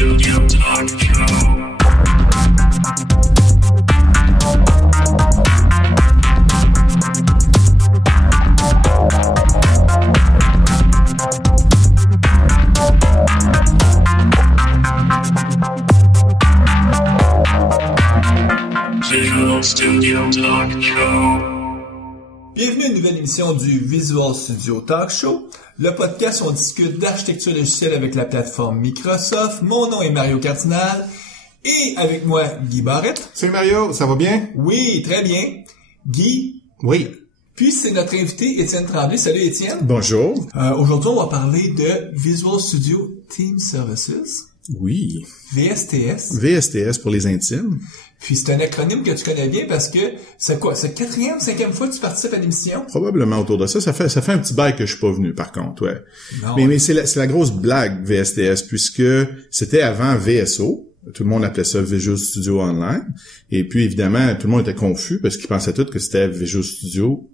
Studio Talk Show. Visual Studio Talk Show. Bienvenue à une nouvelle émission du Visual Studio Talk Show, le podcast où on discute d'architecture logicielle avec la plateforme Microsoft. Mon nom est Mario Cardinal et avec moi Guy Barrette. Salut Mario, ça va bien? Oui, très bien. Guy. Oui. Puis c'est notre invité Étienne Tremblay. Salut Étienne. Bonjour. Aujourd'hui, on va parler de Visual Studio Team Services. Oui. VSTS. VSTS pour les intimes. Puis c'est un acronyme que tu connais bien parce que c'est quoi? C'est 4e, 5e fois que tu participes à l'émission? Probablement autour de ça. Ça fait un petit bail que je suis pas venu, par contre, ouais. Non. Mais c'est la grosse blague, VSTS, puisque c'était avant VSO. Tout le monde appelait ça Visual Studio Online. Et puis, évidemment, tout le monde était confus parce qu'ils pensaient tous que c'était Visual Studio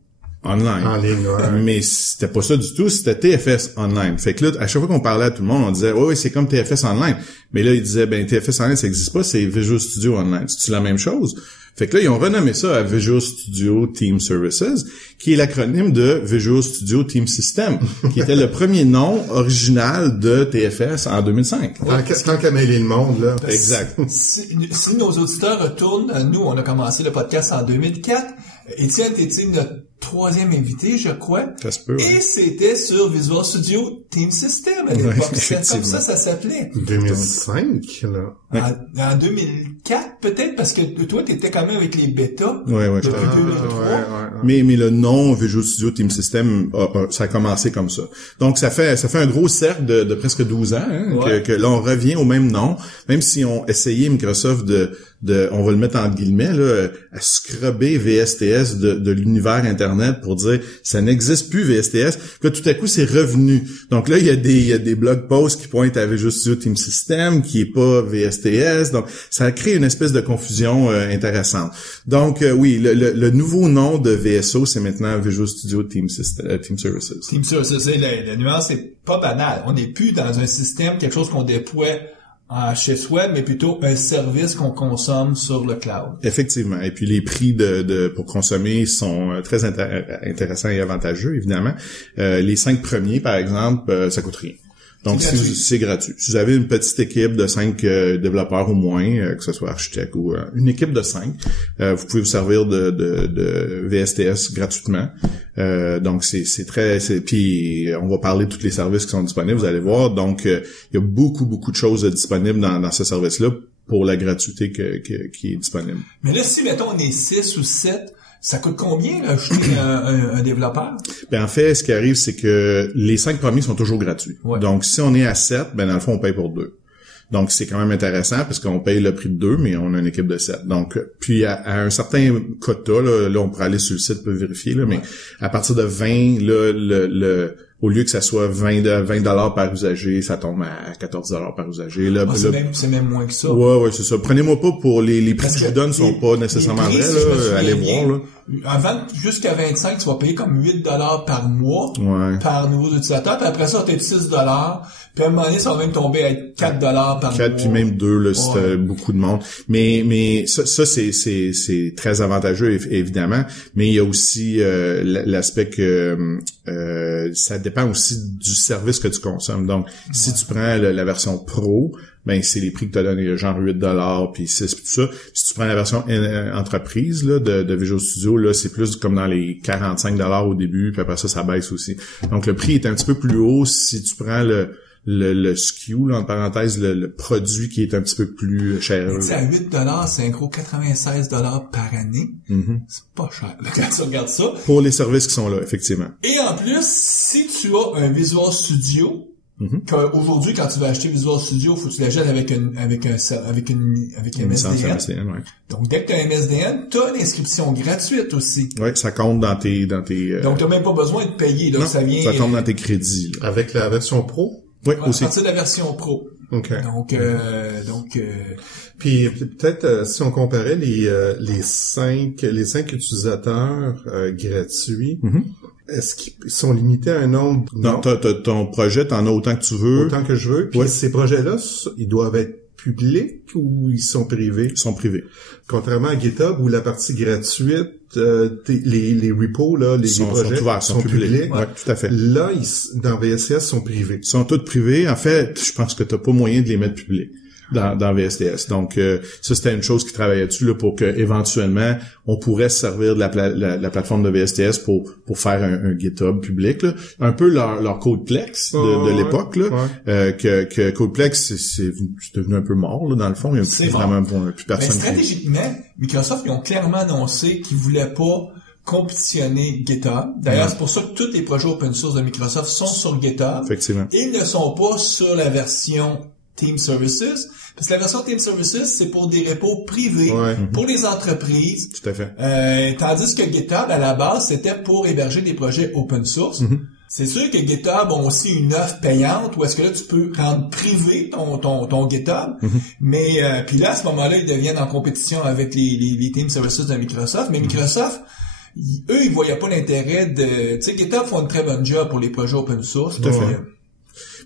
Online. En ligne, ouais. Mais c'était pas ça du tout, c'était TFS Online. Fait que là, à chaque fois qu'on parlait à tout le monde, on disait, oui, c'est comme TFS Online. Mais là, ils disaient, TFS Online, ça existe pas, c'est Visual Studio Online. C'est-tu la même chose? Fait que là, ils ont renommé ça à Visual Studio Team Services, qui est l'acronyme de Visual Studio Team System, qui était le premier nom original de TFS en 2005. Tant qu'à mêler le monde, là. Exact. Si nos auditeurs retournent, nous, on a commencé le podcast en 2004. Étienne, t'étais notre 3e invité, je crois. Ça se peut, Et c'était sur Visual Studio Team System à l'époque. C'est comme ça s'appelait. 2005, là. En 2004, peut-être, parce que toi, t'étais quand même avec les bêtas. Ouais, Depuis 2003. Mais le nom Visual Studio Team System, ça a commencé comme ça. Donc, ça fait un gros cercle de presque 12 ans, que là, on revient au même nom, même si on essayait Microsoft on va le mettre en guillemets, là, à scrubber VSTS de l'univers Internet pour dire, ça n'existe plus VSTS. Puis là, tout à coup, c'est revenu. Donc là, il y a des blog posts qui pointent à Visual Studio Team System, qui est pas VSTS. Donc, ça a créé une espèce de confusion intéressante. Donc, oui, le nouveau nom de VSO, c'est maintenant Visual Studio Team Services. Team Services, la nuance, c'est pas banal. On n'est plus dans un système, quelque chose qu'on déploie chez soi, mais plutôt un service qu'on consomme sur le cloud. Effectivement. Et puis les prix pour consommer sont très intéressants et avantageux, évidemment. Les 5 premiers, par exemple, ça coûte rien. Donc, c'est gratuit. Si vous avez une petite équipe de 5 développeurs au moins, que ce soit architecte ou une équipe de 5, vous pouvez vous servir de VSTS gratuitement. Donc, puis on va parler de tous les services qui sont disponibles, vous allez voir. Donc, il y a beaucoup de choses disponibles dans ce service-là pour la gratuité qui est disponible. Mais là, si, mettons, on est 6 ou 7, ça coûte combien, là, ajouter un développeur? En fait, ce qui arrive, c'est que les 5 premiers sont toujours gratuits. Ouais. Donc, si on est à 7, dans le fond, on paye pour 2. Donc, c'est quand même intéressant parce qu'on paye le prix de 2, mais on a une équipe de 7. Donc, puis à un certain quota, là, on pourrait aller sur le site pour vérifier, là, mais à partir de 20, là, au lieu que ça soit 20 $ par usager, ça tombe à 14 $ par usager. Là, c'est même moins que ça. Ouais, c'est ça. Prenez-moi pas pour les prix que je vous donne sont pas nécessairement vrais, là. Allez voir, là. Avant, jusqu'à 25, tu vas payer comme 8 $ par mois par nouveau utilisateur. Puis après ça, t'as 6 $. Puis à un moment donné, ça va même tomber à 4 $ par mois. 4 puis même 2, là, c'est beaucoup de monde. Mais ça c'est très avantageux, évidemment. Mais il y a aussi l'aspect que ça dépend aussi du service que tu consommes. Donc, si tu prends la version Pro, c'est les prix que tu as donné, genre 8 $ puis 6 puis tout ça. Si tu prends la version entreprise là de Visual Studio, là, c'est plus comme dans les 45 $ au début, puis après ça baisse aussi. Donc, le prix est un petit peu plus haut si tu prends le SKU, là, en parenthèse, le produit qui est un petit peu plus cher. Tu sais, à 8 $, c'est un gros 96 $ par année. Mm-hmm. C'est pas cher, là, quand tu regardes ça. Pour les services qui sont là, effectivement. Et en plus, si tu as un Visual Studio, aujourd'hui, quand tu vas acheter Visual Studio, faut que tu l'achètes avec un MSDN. Ouais. Donc, dès que tu as un MSDN, tu as une inscription gratuite aussi. Oui, ça compte dans tes Donc, tu n'as même pas besoin de payer. Là, non, ça vient. Ça tombe dans tes crédits. Là. Avec la version Pro? Oui, à aussi. partir de la version Pro. OK. Donc, Puis peut-être si on comparait les cinq utilisateurs gratuits, est-ce qu'ils sont limités à un nombre? Non, ton projet, t'en as autant que tu veux. Autant que je veux. Puis ces projets-là, ils doivent être publics ou ils sont privés? Ils sont privés. Contrairement à GitHub où la partie gratuite, les repos là, les projets sont ouverts, sont publics. Ouais, tout à fait. Là, dans VSTS, sont privés. Ils sont tous privés. En fait, je pense que t'as pas moyen de les mettre publics dans VSTS. Donc ça, c'était une chose qui travaillait dessus là, pour que éventuellement on pourrait se servir de la plateforme de VSTS pour faire un GitHub public là. Un peu leur Codeplex de l'époque là, que Codeplex c'est devenu un peu mort là dans le fond. Il y a vraiment plus personne. Mais stratégiquement, Microsoft ils ont clairement annoncé qu'ils voulaient pas compétitionner GitHub. D'ailleurs, c'est pour ça que tous les projets open source de Microsoft sont sur GitHub. Effectivement. Et ils ne sont pas sur la version Team Services. Parce que la version Team Services, c'est pour des repos privés, pour les entreprises. Tout à fait. Tandis que GitHub, à la base, c'était pour héberger des projets open source. C'est sûr que GitHub ont aussi une offre payante où est-ce que là, tu peux rendre privé ton GitHub. Mais puis là, à ce moment-là, ils deviennent en compétition avec les Team Services de Microsoft. Mais Microsoft, eux, ils voyaient pas l'intérêt de... Tu sais, GitHub font une très bonne job pour les projets open source. Tout à fait.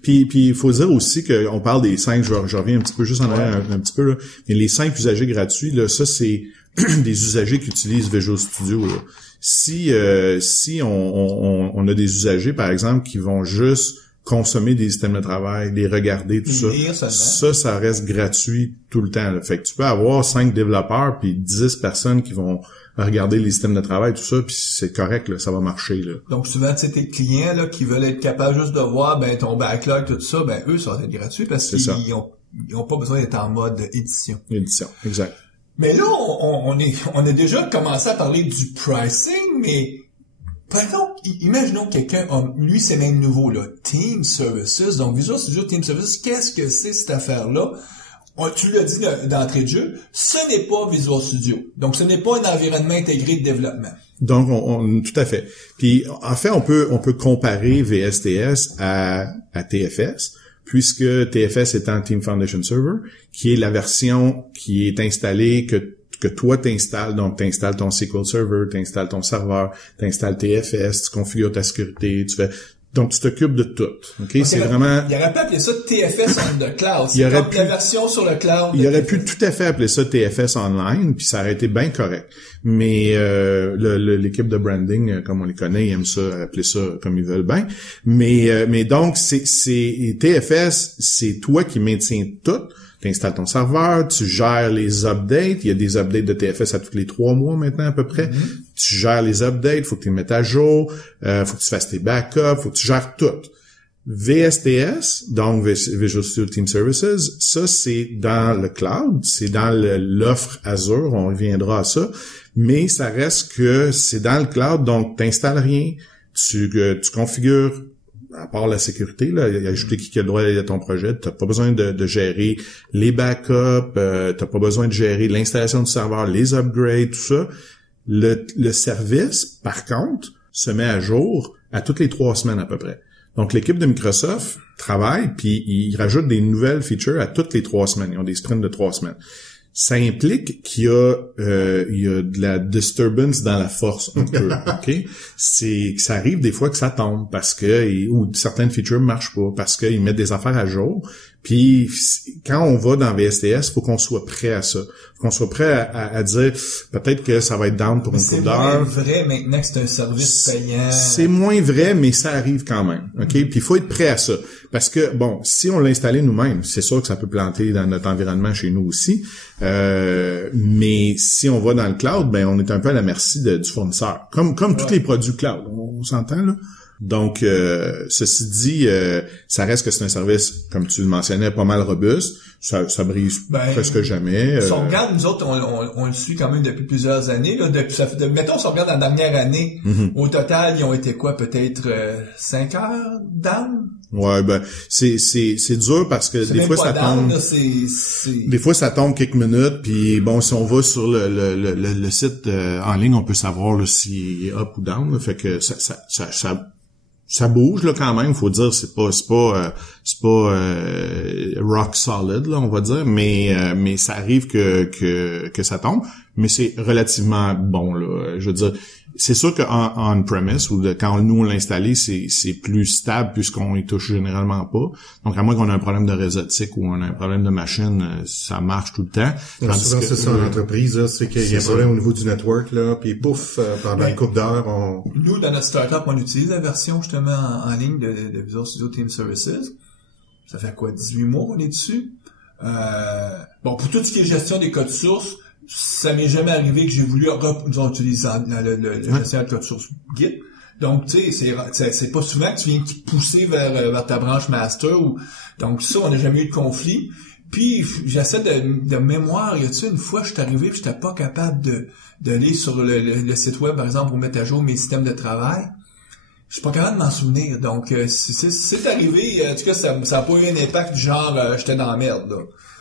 Puis il faut dire aussi qu'on parle des 5, je reviens un petit peu juste en arrière un petit peu là, mais les 5 usagers gratuits là, ça c'est des usagers qui utilisent Visual Studio là. Si on a des usagers par exemple qui vont juste consommer des systèmes de travail, les regarder tout ça reste gratuit tout le temps là. Fait que tu peux avoir 5 développeurs puis 10 personnes qui vont regarder les systèmes de travail, tout ça, puis c'est correct, là, ça va marcher, là. Donc, souvent, tu sais, tes clients, là, qui veulent être capables juste de voir, ton backlog, tout ça, eux, ça va être gratuit parce qu'ils ont pas besoin d'être en mode édition. Édition, exact. Mais là, on a déjà commencé à parler du pricing, mais, par exemple, imaginons que quelqu'un lui, c'est même nouveau, là. Team Services. Donc, Visual Studio Team Services, qu'est-ce que c'est cette affaire-là? Tu l'as dit d'entrée de jeu, ce n'est pas Visual Studio. Donc, ce n'est pas un environnement intégré de développement. Donc, tout à fait. Puis, en fait, on peut comparer VSTS à TFS, puisque TFS étant Team Foundation Server, qui est la version qui est installée que toi t'installes. Donc, t'installes ton SQL Server, t'installes ton serveur, t'installes TFS, tu configures ta sécurité, donc, tu t'occupes de tout. OK? C'est vraiment... Il aurait pu appeler ça TFS on the cloud. C'est la version sur le cloud. Il aurait pu tout à fait appeler ça TFS online, puis ça aurait été bien correct. Mais l'équipe de branding, comme on les connaît, ils aiment ça, appeler ça comme ils veulent bien. Mais donc, c'est TFS, c'est toi qui maintiens tout. Tu installes ton serveur, tu gères les updates. Il y a des updates de TFS à tous les 3 mois maintenant à peu près. Tu gères les updates, faut que tu les mettes à jour, faut que tu fasses tes backups, faut que tu gères tout. VSTS, donc Visual Studio Team Services, ça c'est dans le cloud, c'est dans l'offre Azure, on reviendra à ça, mais ça reste que c'est dans le cloud, donc tu n'installes rien, tu configures. À part la sécurité, là, ajouter qui a le droit à ton projet, t'as pas besoin de gérer les backups, t'as pas besoin de gérer l'installation du serveur, les upgrades, tout ça. Le service, par contre, se met à jour à toutes les 3 semaines à peu près. Donc, l'équipe de Microsoft travaille, puis ils rajoutent des nouvelles features à toutes les 3 semaines. Ils ont des sprints de 3 semaines. Ça implique qu'il y a de la disturbance dans la force un peu, ok? C'est que ça arrive des fois que ça tombe parce que ou certaines features marchent pas parce qu'ils mettent des affaires à jour. Puis quand on va dans VSTS, faut qu'on soit prêt à ça. Faut qu'on soit prêt à dire peut-être que ça va être down pour une couple d'heures. C'est moins vrai maintenant que c'est un service payant. C'est moins vrai, mais ça arrive quand même. OK? Puis il faut être prêt à ça. Parce que, bon, si on l'a installé nous-mêmes, c'est sûr que ça peut planter dans notre environnement chez nous aussi. Mais si on va dans le cloud, ben on est un peu à la merci du fournisseur. Comme tous les produits cloud. On s'entend, là? Donc, ceci dit, ça reste que c'est un service, comme tu le mentionnais, pas mal robuste. Ça brise presque jamais. Si on regarde, nous autres, on le suit quand même depuis plusieurs années. Là, mettons, si on regarde la dernière année, au total, ils ont été quoi? Peut-être 5 heures down? Ouais, c'est dur parce que des fois ça tombe. Des fois ça tombe quelques minutes, puis bon, si on va sur le site en ligne, on peut savoir là, s'il est up ou down. Là, fait que ça ça bouge là quand même, faut dire c'est pas rock solid là, on va dire, mais ça arrive que ça tombe, mais c'est relativement bon là. Je veux dire, c'est sûr que on premise ou quand nous on l'a installé, c'est plus stable puisqu'on y touche généralement pas. Donc à moins qu'on ait un problème de réseautique ou on a un problème de machine, ça marche tout le temps. Souvent c'est ça en entreprise, là, c'est qu'il y a un problème au niveau du network là, puis pouf, pendant une couple d'heures Nous dans notre startup, on utilise la version justement en ligne de Visual Studio Team Services. Ça fait quoi, 18 mois qu'on est dessus. Bon, pour tout ce qui est gestion des codes sources, ça m'est jamais arrivé que j'ai voulu utiliser le gestionnaire de code source Git. Donc, tu sais, c'est pas souvent que tu viens te pousser vers ta branche master donc ça, on n'a jamais eu de conflit. Puis, j'essaie de mémoire, y a-tu une fois, je suis arrivé, j'étais pas capable d'aller sur le site web, par exemple, pour mettre à jour mes systèmes de travail. Je suis pas capable de m'en souvenir. Donc, c'est arrivé, en tout cas, ça a pas eu un impact du genre, j'étais dans la merde, là.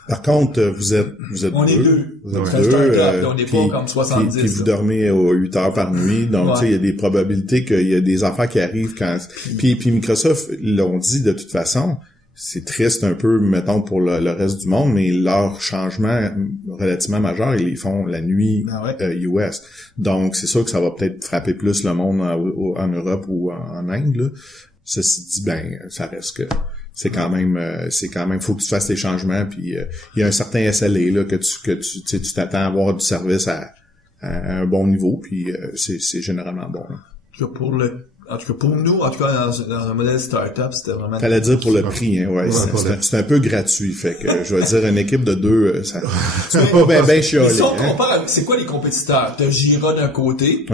Par contre, vous êtes on est deux. Vous êtes c'est deux. On n'est pas comme 70. Puis vous dormez aux 8 heures par nuit. Donc, tu sais, il y a des probabilités qu'il y a des affaires qui arrivent quand... Puis Microsoft l'ont dit de toute façon. C'est triste un peu, mettons, pour le reste du monde, mais leurs changements relativement majeurs, ils les font la nuit US. Donc, c'est sûr que ça va peut-être frapper plus le monde en Europe ou en Inde, là. Ceci dit, ça reste que... c'est quand même faut que tu fasses tes changements, puis il y a un certain SLA là que tu t'attends à avoir du service à un bon niveau, puis c'est généralement bon. En tout cas pour nous, en tout cas dans un modèle startup, c'était vraiment... T'allais dire pour le prix, hein, ouais, c'est un peu gratuit, fait que je vais dire une équipe de deux, ça pas ben chialé. Si on compare, c'est quoi les compétiteurs? T'as Jira d'un côté,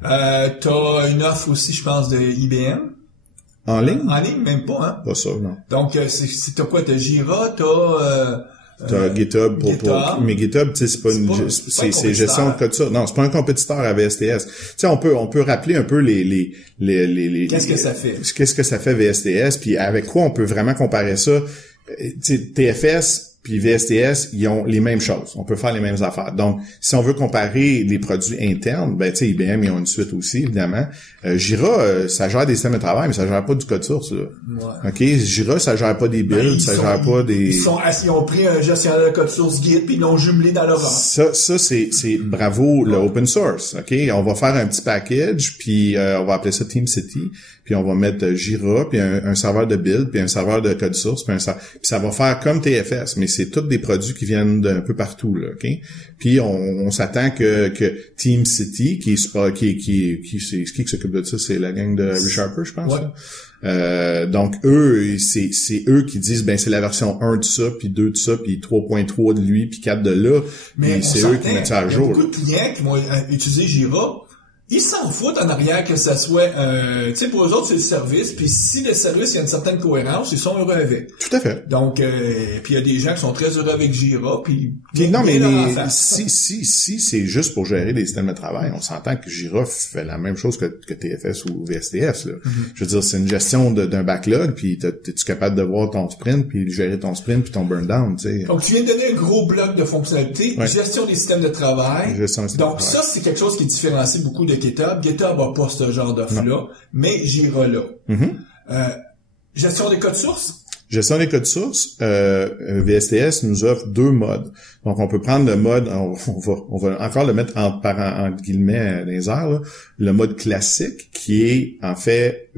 t'as une offre aussi, je pense, de IBM. En ligne? En ligne, même pas, hein? Pas ça, non. Donc, t'as quoi? T'as Jira, t'as GitHub mais GitHub, tu sais, c'est gestion de code source. Non, c'est pas un compétiteur à VSTS. Tu sais, on peut rappeler un peu les qu'est-ce que ça fait? Qu'est-ce que ça fait VSTS, puis avec quoi on peut vraiment comparer ça? Tu sais, TFS puis VSTS, ils ont les mêmes choses. On peut faire les mêmes affaires. Donc, si on veut comparer les produits internes, tu sais, IBM, ils ont une suite aussi, évidemment. Jira, ça gère des systèmes de travail, mais ça gère pas du code source, là. Ouais. OK? Jira, ça gère pas des builds, gère pas des... Ils ont pris un gestionnaire de code source Git, puis ils l'ont jumelé dans leur offre. Ça, c'est bravo, le open source. OK? On va faire un petit package, puis on va appeler ça TeamCity, puis on va mettre Jira, puis un serveur de build, puis un serveur de code source, puis ça va faire comme TFS, mais c'est tous des produits qui viennent d'un peu partout, là, OK? Puis on s'attend que TeamCity, qui s'occupe de ça, c'est la gang de Richard Harper, je pense. Ouais. Donc eux, c'est eux qui disent c'est la version 1 de ça, puis 2 de ça, puis 3.3 de lui, puis 4 de là. Mais c'est eux qui mettent ça à jour. Il y a beaucoup de clients qui vont utiliser Jira. Ils s'en foutent en arrière que ça soit, tu sais, pour eux autres, c'est le service, puis si le service, il y a une certaine cohérence, ils sont heureux avec. Tout à fait. Donc, puis il y a des gens qui sont très heureux avec Jira, puis non, mais si c'est juste pour gérer des systèmes de travail, on s'entend que Jira fait la même chose que TFS ou VSTS, là. Je veux dire, c'est une gestion d'un backlog, puis t'es-tu capable de voir ton sprint, puis gérer ton sprint, puis ton burn down, tu sais. Donc, tu viens de donner un gros bloc de fonctionnalités, gestion des systèmes de travail. Donc, ça, c'est quelque chose qui différencie beaucoup de GitHub. GitHub a pas ce genre d'offre-là, mais Jira là. Gestion des codes sources? Gestion des codes sources, VSTS nous offre 2 modes. Donc, on peut prendre le mode, on va encore le mettre entre guillemets dans les airs, là, le mode classique, qui est en fait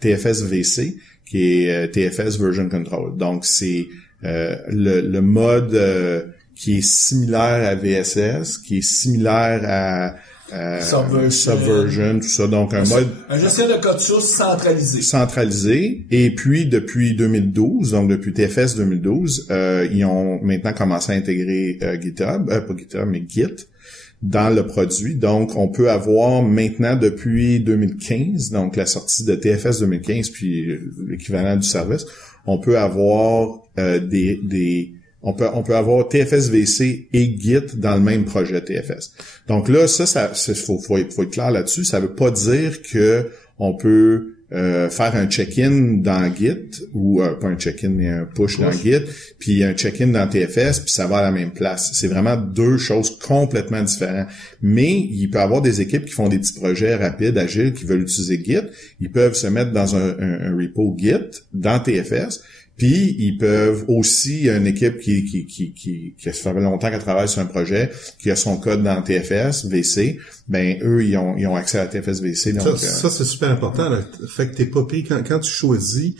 TFS VC, qui est TFS Version Control. Donc, c'est le mode qui est similaire à VSS, qui est similaire à Subversion, tout ça. Donc, un gestionnaire de code source centralisé. Et puis, depuis 2012, donc depuis TFS 2012, ils ont maintenant commencé à intégrer GitHub, pas GitHub, mais Git dans le produit. Donc, on peut avoir maintenant depuis 2015, donc la sortie de TFS 2015, puis l'équivalent du service, on peut avoir on peut avoir TFS VC et Git dans le même projet TFS. Donc là, faut être clair là-dessus. Ça veut pas dire que on peut faire un check-in dans Git, ou pas un check-in, mais un push dans Git, puis un check-in dans TFS, puis ça va à la même place. C'est vraiment deux choses complètement différentes. Mais il peut y avoir des équipes qui font des petits projets rapides, agiles, qui veulent utiliser Git. Ils peuvent se mettre dans un repo Git dans TFS. Puis ils peuvent aussi, une équipe qui ça fait longtemps qu'elle travaille sur un projet, qui a son code dans TFS VC, ben eux ils ont accès à TFS VC. Donc ça c'est super important. Là. Fait que t'es pas pris quand tu choisis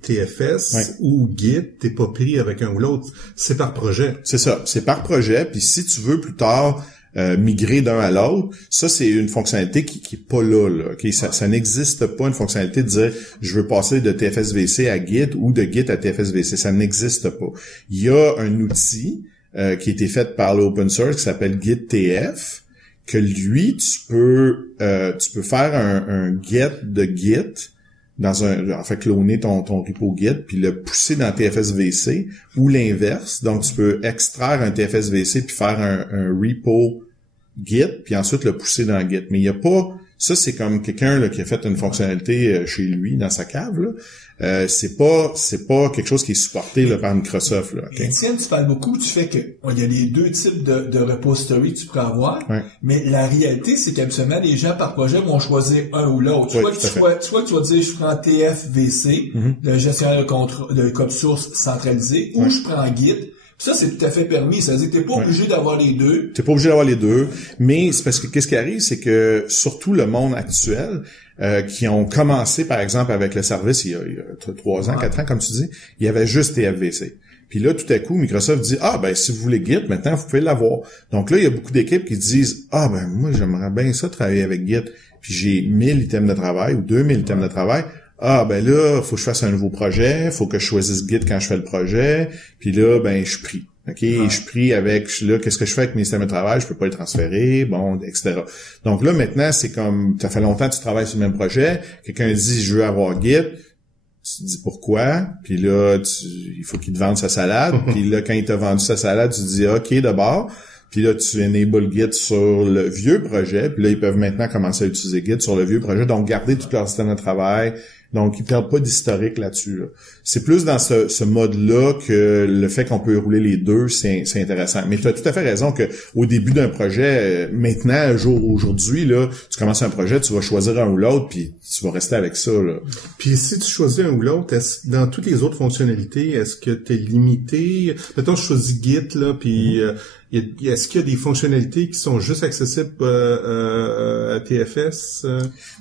TFS ou Git, t'es pas pris avec un ou l'autre. C'est par projet. C'est ça, c'est par projet. Puis si tu veux plus tard migrer d'un à l'autre, ça c'est une fonctionnalité qui est pas là. Okay? Ça n'existe pas, une fonctionnalité de dire je veux passer de TFS-VC à Git ou de Git à TFS-VC, ça n'existe pas. Il y a un outil qui a été fait par l'open source qui s'appelle GitTF, que lui tu peux faire un get de Git cloner ton repo Git puis le pousser dans TFS-VC ou l'inverse. Donc, tu peux extraire un TFS-VC puis faire un repo Git puis ensuite le pousser dans Git. Mais il y a pas... Ça, c'est comme quelqu'un là, qui a fait une fonctionnalité chez lui, dans sa cave. Là. C'est pas quelque chose qui est supporté là, par Microsoft. Là, okay? Étienne, tu parles beaucoup du fait que il y a les deux types de repository que tu peux avoir, mais la réalité, c'est qu'habituellement, les gens par projet vont choisir un ou l'autre. Soit tu vas dire, je prends TFVC, le gestionnaire de code source centralisé, ou je prends Git. Ça, c'est tout à fait permis. Ça veut dire que t'es pas obligé d'avoir les deux. T'es pas obligé d'avoir les deux. Mais c'est parce que qu'est-ce qui arrive, c'est que surtout le monde actuel, qui ont commencé, par exemple, avec le service il y a 3 ans, 4 ans, comme tu dis, il y avait juste TFVC. Puis là, tout à coup, Microsoft dit, si vous voulez Git, maintenant, vous pouvez l'avoir. Donc là, il y a beaucoup d'équipes qui disent, moi, j'aimerais bien ça travailler avec Git. Puis j'ai 1000 items de travail ou 2000 items de travail. Là, faut que je fasse un nouveau projet, faut que je choisisse Git quand je fais le projet, puis là, je suis pris. OK, je suis pris avec, là, qu'est-ce que je fais avec mes systèmes de travail, je peux pas les transférer, etc. Donc là, maintenant, c'est comme, ça fait longtemps que tu travailles sur le même projet, quelqu'un dit, je veux avoir Git, tu te dis pourquoi, puis là, il faut qu'il te vende sa salade, puis là, quand il t'a vendu sa salade, tu te dis, OK, d'abord, puis là, tu enable Git sur le vieux projet, puis là, ils peuvent maintenant commencer à utiliser Git sur le vieux projet, donc garder tout leur système de travail. Donc, ils perdent pas d'historique là-dessus. Là. C'est plus dans ce mode-là que le fait qu'on peut rouler les deux, c'est intéressant. Mais tu as tout à fait raison que au début d'un projet, maintenant, aujourd'hui, là, tu commences un projet, tu vas choisir un ou l'autre, puis tu vas rester avec ça. Là. Puis si tu choisis un ou l'autre, dans toutes les autres fonctionnalités, est-ce que tu es limité? Mettons, je choisis Git, là, puis est-ce qu'il y a des fonctionnalités qui sont juste accessibles à TFS?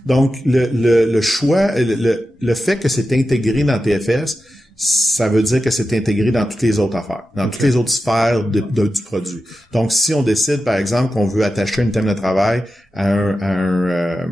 Donc, le choix, le fait que c'est intégré dans TFS, ça veut dire que c'est intégré dans toutes les autres affaires, dans toutes les autres sphères du produit. Donc, si on décide, par exemple, qu'on veut attacher un thème de travail à un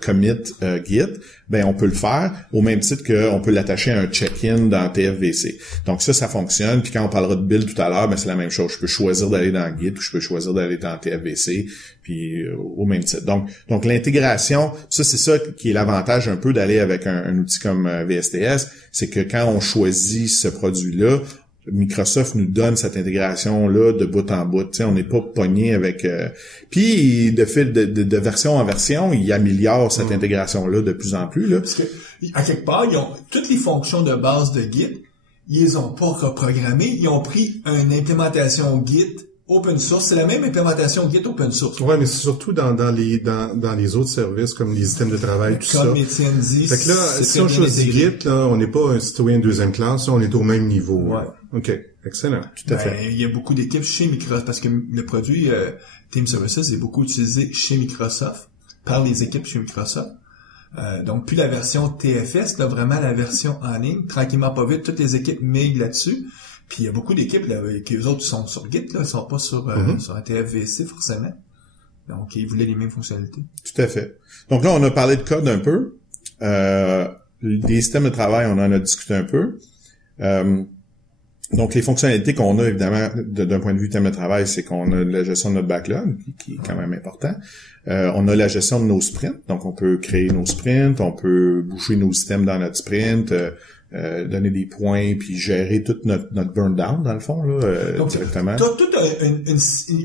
commit Git, on peut le faire au même titre qu'on peut l'attacher à un check-in dans TFVC. Donc, ça fonctionne. Puis quand on parlera de build tout à l'heure, c'est la même chose. Je peux choisir d'aller dans Git ou je peux choisir d'aller dans TFVC, puis au même titre. Donc l'intégration, c'est ça qui est l'avantage un peu d'aller avec un outil comme VSTS, c'est que quand on choisit ce produit-là, Microsoft nous donne cette intégration-là de bout en bout. Tu sais, on n'est pas pogné avec... Puis, de version en version, il améliore cette intégration-là de plus en plus. Là. Parce que, à quelque part, ils ont toutes les fonctions de base de Git, ils les ont pas reprogrammées. Ils ont pris une implémentation Git open source. C'est la même implémentation Git open source. Ouais, mais c'est surtout dans les autres services comme les systèmes de travail, tout ça. Comme Étienne dit. Fait que là, si on choisit Git, là, on n'est pas un citoyen de deuxième classe, on est au même niveau. Ouais. OK. Excellent. Tout à fait. Il y a beaucoup d'équipes chez Microsoft parce que le produit Team Services est beaucoup utilisé chez Microsoft par les équipes chez Microsoft. Donc, plus la version TFS, là, vraiment la version en ligne. Tranquillement, pas vite, toutes les équipes migrent là-dessus. Puis il y a beaucoup d'équipes là, qui eux autres sont sur Git, là, ils sont pas sur un TFVC forcément. Donc ils voulaient les mêmes fonctionnalités. Tout à fait. Donc là, on a parlé de code un peu. Des systèmes de travail, on en a discuté un peu. Donc les fonctionnalités qu'on a évidemment d'un point de vue système de travail, c'est qu'on a la gestion de notre backlog, qui est quand même important. On a la gestion de nos sprints, donc on peut créer nos sprints, on peut boucher nos systèmes dans notre sprint. Donner des points puis gérer tout notre burn down dans le fond là. Donc, directement. T'as tout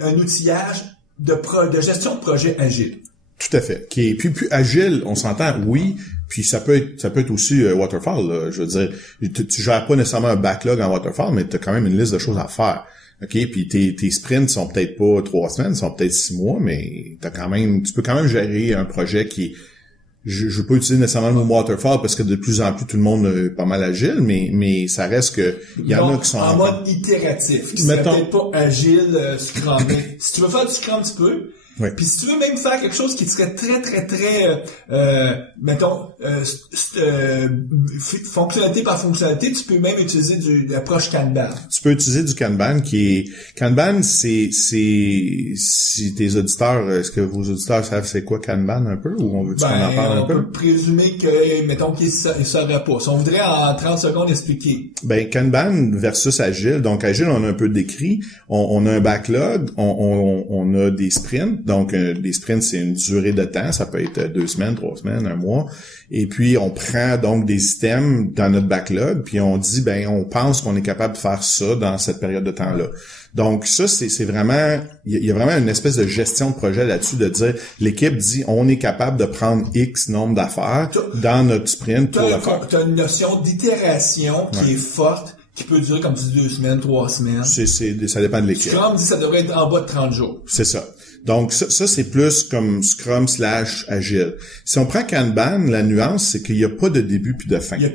un outillage de gestion de projet agile. Tout à fait. Qui est plus agile, on s'entend, oui, Puis ça peut être aussi waterfall, là. Je veux dire, tu gères pas nécessairement un backlog en waterfall, mais tu as quand même une liste de choses à faire. OK, puis tes sprints sont peut-être pas 3 semaines, sont peut-être 6 mois, mais tu peux quand même gérer un projet qui je veux pas utiliser nécessairement le mot waterfall parce que de plus en plus tout le monde est pas mal agile, mais ça reste que il y en a qui sont en mode itératif, qui serait peut-être pas agile, scrum. Si tu veux faire du scrum, tu peux. Oui. Puis si tu veux même faire quelque chose qui serait très mettons fonctionnalité par fonctionnalité, tu peux même utiliser l'approche Kanban. Tu peux utiliser du Kanban Kanban, c'est si tes auditeurs, est-ce que vos auditeurs savent c'est quoi Kanban un peu ou on veut qu'on en parle un peu? On peut présumer que mettons qu'ils sauraient pas. Si on voudrait en 30 secondes expliquer. Kanban versus Agile. Donc Agile, on a un peu décrit. On a un backlog, on a des sprints. Donc, des sprints, c'est une durée de temps. Ça peut être 2 semaines, 3 semaines, 1 mois. Et puis, on prend donc des items dans notre backlog, puis on dit, on pense qu'on est capable de faire ça dans cette période de temps-là. Donc, ça, c'est vraiment, il y a vraiment une espèce de gestion de projet là-dessus, de dire, l'équipe dit, on est capable de prendre X nombre d'affaires dans notre sprint pour le faire. Tu as une notion d'itération qui est forte, qui peut durer, comme tu dis, 2 semaines, 3 semaines. Ça dépend de l'équipe. Scrum dit ça devrait être en bas de 30 jours. C'est ça. Donc, ça c'est plus comme Scrum / Agile. Si on prend Kanban, la nuance, c'est qu'il n'y a pas de début puis de fin. Il n'y a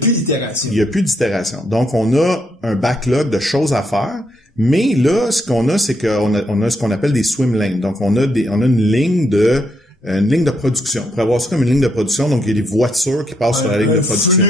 plus d'itération. Donc, on a un backlog de choses à faire, mais là, ce qu'on a, c'est qu'on a ce qu'on appelle des swim lanes. Donc, on a une ligne de production. On pourrait avoir ça comme une ligne de production, donc il y a des voitures qui passent sur la ligne de production.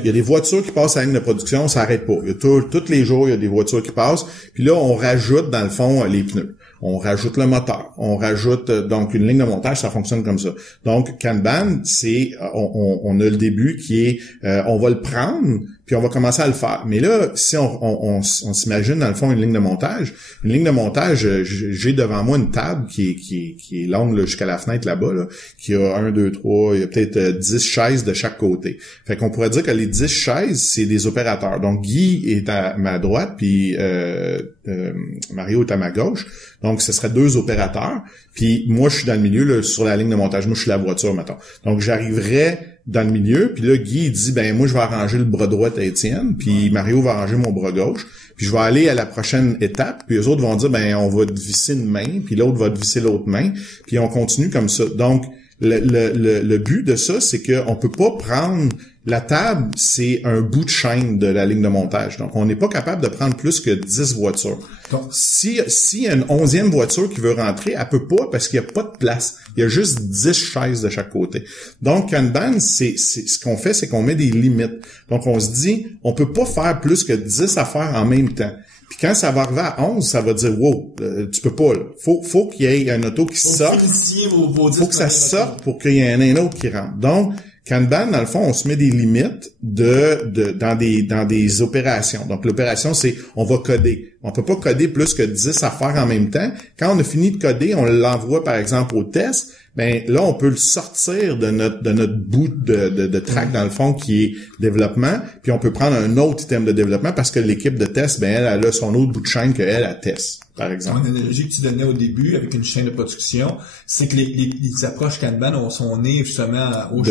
Il y a des voitures qui passent sur la ligne de production, ça n'arrête pas. Il y a tous les jours, il y a des voitures qui passent, puis là, on rajoute, dans le fond, les pneus. On rajoute le moteur. On rajoute, donc, une ligne de montage, ça fonctionne comme ça. Donc, Kanban, c'est, on a le début qui est, on va le prendre, puis on va commencer à le faire. Mais là, si on s'imagine, dans le fond, une ligne de montage, j'ai devant moi une table qui est longue là, jusqu'à la fenêtre là-bas, là, qui a 1, 2, 3, il y a peut-être 10 chaises de chaque côté. Fait qu'on pourrait dire que les 10 chaises, c'est des opérateurs. Donc, Guy est à ma droite, puis Mario est à ma gauche. Donc, ce serait 2 opérateurs. Puis moi, je suis dans le milieu, là, sur la ligne de montage. Moi, je suis la voiture, mettons. Donc, j'arriverais dans le milieu, puis là, Guy, il dit, moi, je vais arranger le bras droit à Étienne, puis Mario va arranger mon bras gauche, puis je vais aller à la prochaine étape, puis eux autres vont dire, on va te visser une main, puis l'autre va te visser l'autre main, puis on continue comme ça. Donc, le but de ça, c'est qu'on peut pas prendre la table, c'est un bout de chaîne de la ligne de montage. Donc, on n'est pas capable de prendre plus que 10 voitures. Donc, s'il y a une 11e voiture qui veut rentrer, elle peut pas parce qu'il n'y a pas de place. Il y a juste 10 chaises de chaque côté. Donc, Kanban, c'est ce qu'on fait, c'est qu'on met des limites. Donc, on se dit, on peut pas faire plus que 10 affaires en même temps. Puis quand ça va arriver à 11, ça va dire, wow, tu peux pas, là. Faut qu'il y ait un auto qui sorte. Faut que ça sorte pour qu'il y ait un autre qui rentre. Donc, Kanban, dans le fond, on se met des limites dans des opérations. Donc, l'opération, c'est, on va coder. On peut pas coder plus que 10 affaires en même temps. Quand on a fini de coder, on l'envoie, par exemple, au test. Là, on peut le sortir de notre bout de track, dans le fond, qui est développement. Puis, on peut prendre un autre item de développement parce que l'équipe de test, elle a son autre bout de chaîne qu'elle, elle teste, par exemple. L'analogie que tu donnais au début avec une chaîne de production, c'est que les approches Kanban sont nées justement au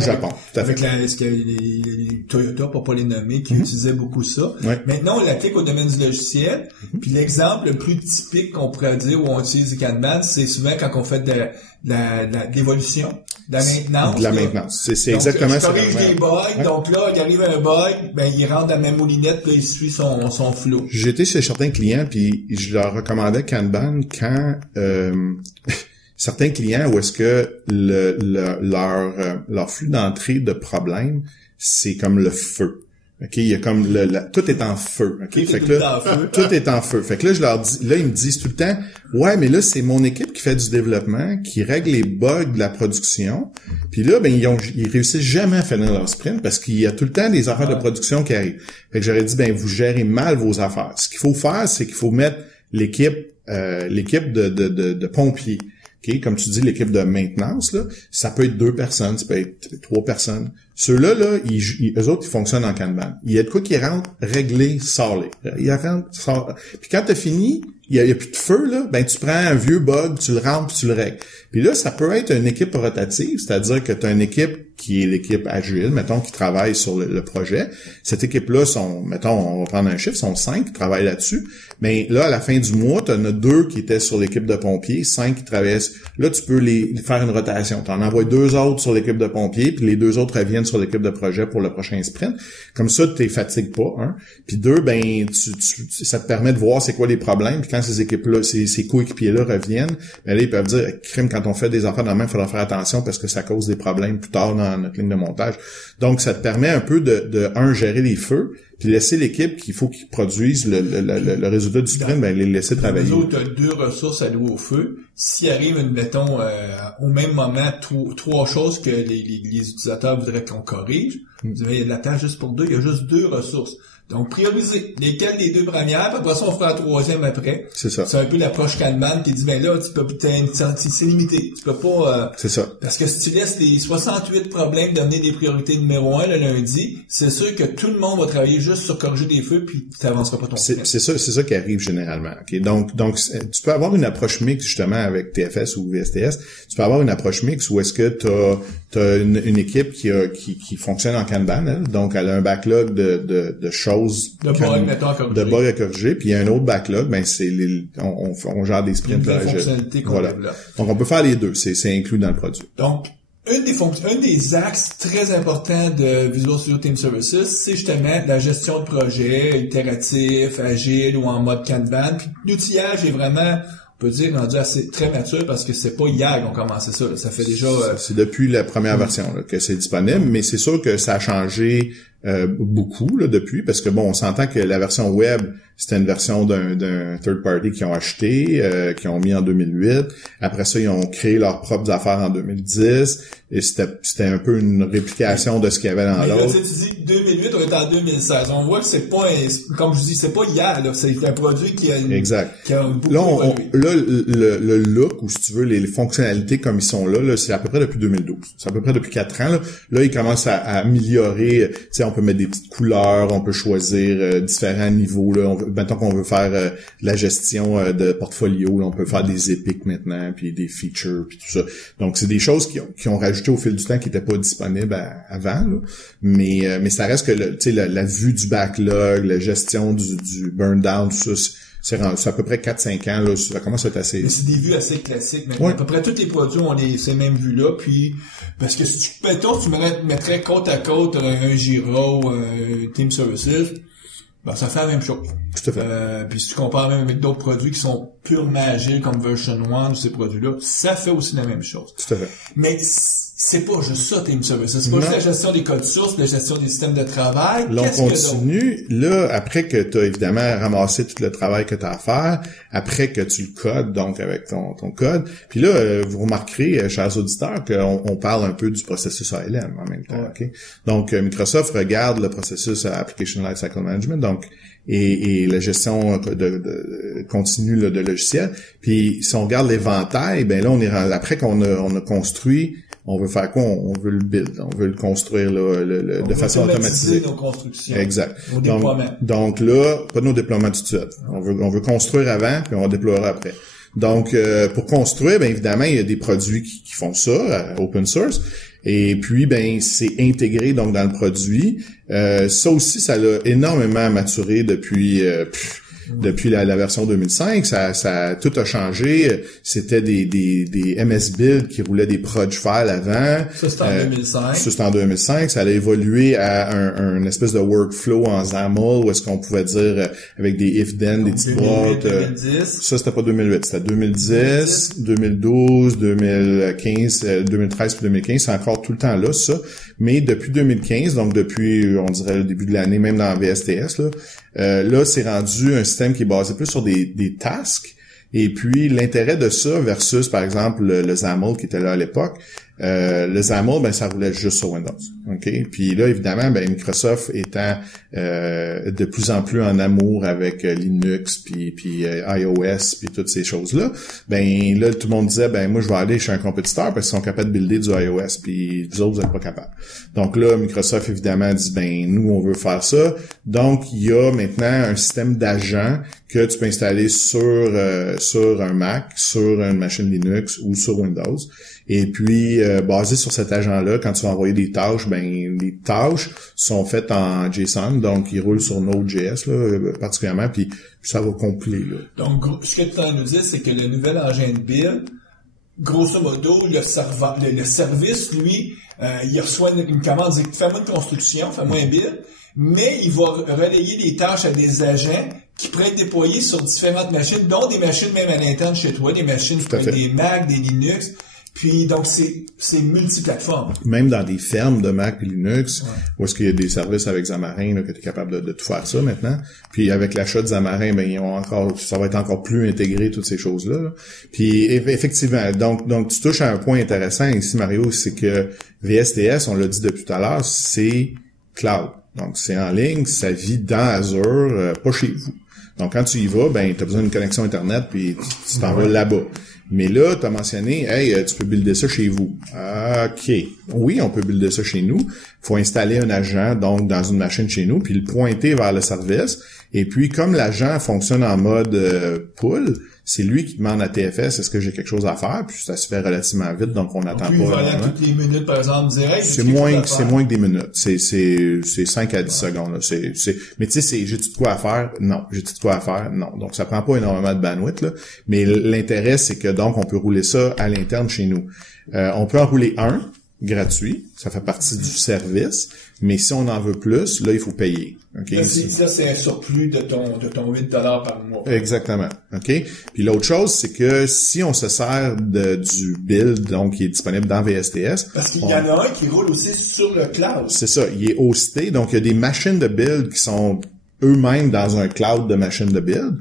Japon. Tout à fait. Avec les Toyota, pour pas les nommer, qui utilisaient beaucoup ça. Ouais. Maintenant, on l'applique au domaine du logiciel. Puis l'exemple le plus typique qu'on pourrait dire où on utilise du Kanban, c'est souvent quand on fait de l'évolution, de la maintenance. De la maintenance. C'est exactement ça. Je corrige des bugs, donc là, il arrive un bug, il rentre dans ma moulinette, puis il suit son flow. J'étais chez certains clients, puis je leur recommandais Kanban quand certains clients où est-ce que leur flux d'entrée de problème, c'est comme le feu. OK, il y a comme tout est en feu. OK, fait que là tout est en feu. Fait que là je leur dis, là ils me disent tout le temps, ouais, mais là c'est mon équipe qui fait du développement, qui règle les bugs de la production. Puis là ils réussissent jamais à finir leur sprint parce qu'il y a tout le temps des affaires de production qui arrivent. Fait que j'aurais dit vous gérez mal vos affaires. Ce qu'il faut faire, c'est qu'il faut mettre l'équipe de pompiers. Okay, comme tu dis, l'équipe de maintenance, là, ça peut être 2 personnes, ça peut être 3 personnes, Ceux-là, là, eux autres, ils fonctionnent en Kanban. Il y a de quoi qui rentre, réglé, sort-les. Il rentre, sort. Puis quand t'as fini, il y a plus de feu, là, ben tu prends un vieux bug, tu le rentres, puis tu le règles. Puis là, ça peut être une équipe rotative, c'est-à-dire que tu as une équipe qui est l'équipe agile, mettons, qui travaille sur le projet. Cette équipe-là mettons, on va prendre un chiffre, sont 5 qui travaillent là-dessus. Mais là, à la fin du mois, tu en as 2 qui étaient sur l'équipe de pompiers, 5 qui travaillent. Là, tu peux les faire une rotation. Tu en envoies 2 autres sur l'équipe de pompiers, puis les 2 autres reviennent sur l'équipe de projet pour le prochain sprint. Comme ça, tu ne fatigues pas. Puis 2, ben, ça te permet de voir c'est quoi les problèmes. Puis quand ces équipes-là, ces coéquipiers-là reviennent, ben là, ils peuvent dire, crime, quand on fait des affaires dans la main, il faudra faire attention parce que ça cause des problèmes plus tard dans notre ligne de montage. Donc, ça te permet un peu de gérer les feux, puis laisser l'équipe qu'il faut qu'ils produisent le résultat du sprint, ben les laisser travailler. Nous autres, tu as 2 ressources allouées au feu. S'il arrive, mettons, au même moment, 3 choses que les utilisateurs voudraient qu'on corrige, il y a de la tâche juste pour 2, il y a juste 2 ressources. Donc, prioriser lesquelles des 2 premières, puis après ça, on fera la 3e après. C'est ça. C'est un peu l'approche Kanban qui dit, ben là, c'est limité. Tu peux pas, c'est ça. Parce que si tu laisses les 68 problèmes devenir des priorités numéro 1 le lundi, c'est sûr que tout le monde va travailler juste sur corriger des feux, puis tu n'avanceras pas ton c'est ça qui arrive généralement. Okay? Donc, tu peux avoir une approche mixte, justement, avec TFS ou VSTS. Tu peux avoir une approche mixte où est-ce que t'as une équipe qui fonctionne en Kanban, elle. Donc, elle a un backlog de choses, de bugs à corriger, puis il y a un autre backlog, ben c'est on gère des sprints. Voilà. Donc on peut faire les deux, c'est inclus dans le produit. Donc un des axes très importants de Visual Studio Team Services, c'est justement la gestion de projet itératif, agile ou en mode Kanban. Puis l'outillage est vraiment, on peut dire, rendu assez très mature parce que c'est pas hier qu'on commençait ça. Là. Ça fait déjà... C'est depuis la première version là, que c'est disponible, mais c'est sûr que ça a changé beaucoup là, depuis, parce que bon, on s'entend que la version web, c'était une version d'un third party qu'ils ont acheté, qu'ils ont mis en 2008. Après ça, ils ont créé leurs propres affaires en 2010. Et c'était un peu une réplication de ce qu'il y avait dans l'autre. Tu dis 2008, on est en 2016. On voit que c'est pas, comme je dis, c'est pas hier, là. C'est un produit qui a exact. Qui a beaucoup là, le look, ou si tu veux, les fonctionnalités comme ils sont là, c'est à peu près depuis 2012. C'est à peu près depuis 4 ans, là. Là, ils commencent à améliorer. Tu sais, on peut mettre des petites couleurs, on peut choisir différents niveaux, là. Mettons qu'on veut faire la gestion de portfolio, là, on peut faire des épiques maintenant, puis des features, puis tout ça. Donc, c'est des choses qui ont rajouté au fil du temps qui n'étaient pas disponibles avant, là. Mais ça reste que la vue du backlog, la gestion du burn down, tout ça, c'est à peu près 4-5 ans, là, ça commence à être assez... Mais c'est des vues assez classiques. Mais ouais. À peu près tous les produits ont ces mêmes vues-là, puis parce que si tu mettrais côte à côte un Jira ou un Team Services, ben, ça fait la même chose. Tout à fait. Puis si tu compares même avec d'autres produits qui sont purement agiles comme Version 1 ou ces produits-là, ça fait aussi la même chose. Tout à fait. Mais c'est pas juste ça, Team Services. C'est pas juste la gestion des codes sources, la gestion des systèmes de travail. Là, on continue. Là, après que tu as évidemment ramassé tout le travail que tu as à faire, après que tu le codes, donc avec ton code, puis là, vous remarquerez, chers auditeurs, qu'on parle un peu du processus ALM en même temps. Ouais. Okay? Donc, Microsoft regarde le processus Application Lifecycle Management, donc et la gestion continue là, de logiciels. Puis si on regarde l'éventail, ben là, on est après qu'on a construit. On veut faire quoi? On veut le build. On veut le construire là, de façon automatisée. Nos constructions. Exact. Nos déploiements. Donc là, pas nos déploiements tout de suite. On veut construire avant, puis on déploiera après. Donc, pour construire, bien évidemment, il y a des produits qui font ça, open source. Et puis, ben, c'est intégré donc dans le produit. Ça aussi, ça l'a énormément maturé depuis la version 2005, ça tout a changé. C'était des MS Build qui roulaient des proj files avant. Ça, c'était en 2005. Ça, c'était en 2005. Ça a évolué à un espèce de workflow en XAML où est-ce qu'on pouvait dire avec des if-then, des petites boîtes. 2010. Ça, c'était pas 2008. C'était 2010, 2012, 2015, 2013 puis 2015. C'est encore tout le temps là, ça. Mais depuis 2015, donc depuis, on dirait, le début de l'année, même dans VSTS, là, c'est rendu un système qui est basé plus sur des tasks. Et puis, l'intérêt de ça versus, par exemple, le XAML qui était là à l'époque, le XAML, ben ça roulait juste sur Windows. OK? Puis là, évidemment, ben Microsoft étant de plus en plus en amour avec Linux puis iOS puis toutes ces choses-là, ben là tout le monde disait ben moi je vais aller chez un compétiteur parce qu'ils sont capables de builder du iOS puis vous autres vous êtes pas capables. Donc là Microsoft évidemment dit ben nous on veut faire ça. Donc il y a maintenant un système d'agents que tu peux installer sur un Mac, sur une machine Linux ou sur Windows. Et puis, basé sur cet agent-là, quand tu vas envoyer des tâches, ben les tâches sont faites en JSON, donc ils roulent sur Node.js là, particulièrement, puis ça va compiler. Là. Donc, ce que tu es en train de nous dire, c'est que le nouvel engin de build, grosso modo, le service, lui, il reçoit une commande, il dit fais-moi une construction, fais-moi un build, mais il va relayer les tâches à des agents qui pourraient être déployés sur différentes machines, dont des machines même à l'interne chez toi, des machines qui peuvent être des Mac, des Linux. Puis donc c'est multiplateforme. Même dans des fermes de Mac et Linux, où est-ce qu'il y a des services avec Xamarin là, que tu es capable de tout faire ça maintenant. Puis avec l'achat de Xamarin, ben ils ont encore, ça va être encore plus intégré toutes ces choses-là. Là. Puis effectivement, donc tu touches à un point intéressant ici, Mario, c'est que VSTS, on l'a dit depuis tout à l'heure, c'est cloud. Donc c'est en ligne, ça vit dans Azure, pas chez vous. Donc quand tu y vas, ben tu as besoin d'une connexion Internet puis tu t'en vas là-bas. Mais là, tu as mentionné, hey, tu peux builder ça chez vous. OK. Oui, on peut builder ça chez nous. Faut installer un agent, donc, dans une machine chez nous, puis le pointer vers le service. Et puis, comme l'agent fonctionne en mode pull, c'est lui qui demande à TFS, est-ce que j'ai quelque chose à faire? Puis ça se fait relativement vite, donc on n'attend pas. Il va aller toutes les minutes, par exemple, direct. C'est moins que des minutes. C'est 5 à 10 secondes, là. Mais tu sais, j'ai-tu de quoi à faire? Non. J'ai-tu de quoi à faire? Non. Donc, ça prend pas énormément de bandwidth, là. Mais l'intérêt, c'est que, donc, on peut rouler ça à l'interne chez nous. On peut en rouler un, gratuit. Ça fait partie du service. Mais si on en veut plus, là, il faut payer. Okay? Ça, c'est un surplus de ton $8 par mois. Exactement. OK? Puis l'autre chose, c'est que si on se sert du build, donc, qui est disponible dans VSTS. Parce qu'il y en a un qui roule aussi sur le cloud. C'est ça. Il est hosté. Donc, il y a des machines de build qui sont eux-mêmes dans un cloud de machines de build.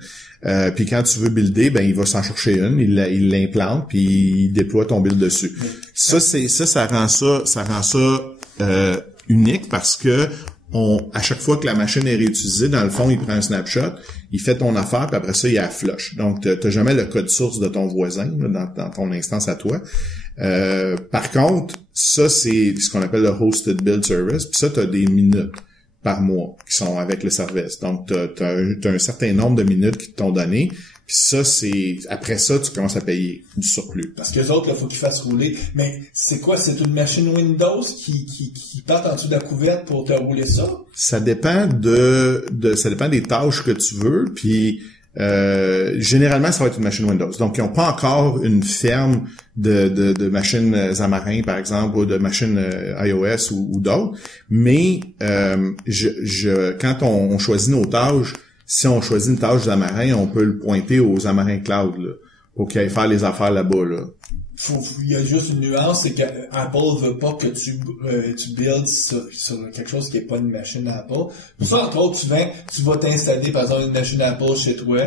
Puis quand tu veux builder, ben il va s'en chercher une, il l'implante, puis il déploie ton build dessus. Ça rend ça unique parce que à chaque fois que la machine est réutilisée, dans le fond, il prend un snapshot, il fait ton affaire, puis après ça, il la flush. Donc, t'as jamais le code source de ton voisin là, dans ton instance à toi. Par contre, ça, c'est ce qu'on appelle le Hosted Build Service, puis ça, t'as des minutes par mois qui sont avec le service. Donc, t'as un certain nombre de minutes qui t'ont donné. Puis ça, après ça, tu commences à payer du surplus. Parce que les autres, il faut qu'ils fassent rouler. Mais c'est quoi? C'est une machine Windows qui part en dessous de la couverte pour te rouler ça? Ça dépend ça dépend des tâches que tu veux. Puis généralement, ça va être une machine Windows. Donc, ils n'ont pas encore une ferme de machines Xamarin, par exemple, ou de machines iOS ou d'autres. Mais quand on choisit nos tâches, si on choisit une tâche Xamarin, on peut le pointer au Xamarin Cloud, là, pour qu'il aille faire les affaires là-bas, là. Il y a juste une nuance, c'est que Apple veut pas que tu builds sur quelque chose qui est pas une machine Apple. Pour ça, entre autres, tu vas t'installer, par exemple, une machine Apple chez toi,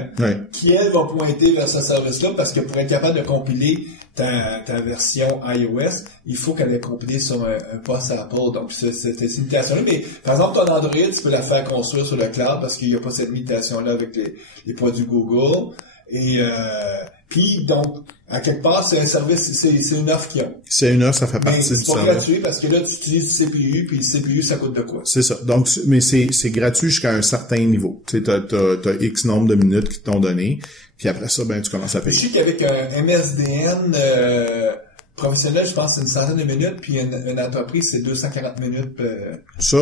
qui, elle, va pointer vers ce service-là, parce que pour être capable de compiler ta version iOS, il faut qu'elle ait compilé sur un poste Apple. Donc, cette limitation-là. Mais, par exemple, ton Android, tu peux la faire construire sur le cloud, parce qu'il n'y a pas cette limitation-là avec les produits Google. Et puis donc à quelque part c'est un service, c'est une offre qu'ils ont. C'est une offre, ça fait partie du service. C'est pas gratuit parce que là tu utilises du CPU puis le CPU ça coûte de quoi? C'est ça. Donc mais c'est gratuit jusqu'à un certain niveau. Tu sais t'as X nombre de minutes qui t'ont donné, puis après ça ben tu commences à payer. Je sais qu'avec un MSDN professionnel, je pense que c'est une centaine de minutes, puis une entreprise, c'est 240 minutes. Ça,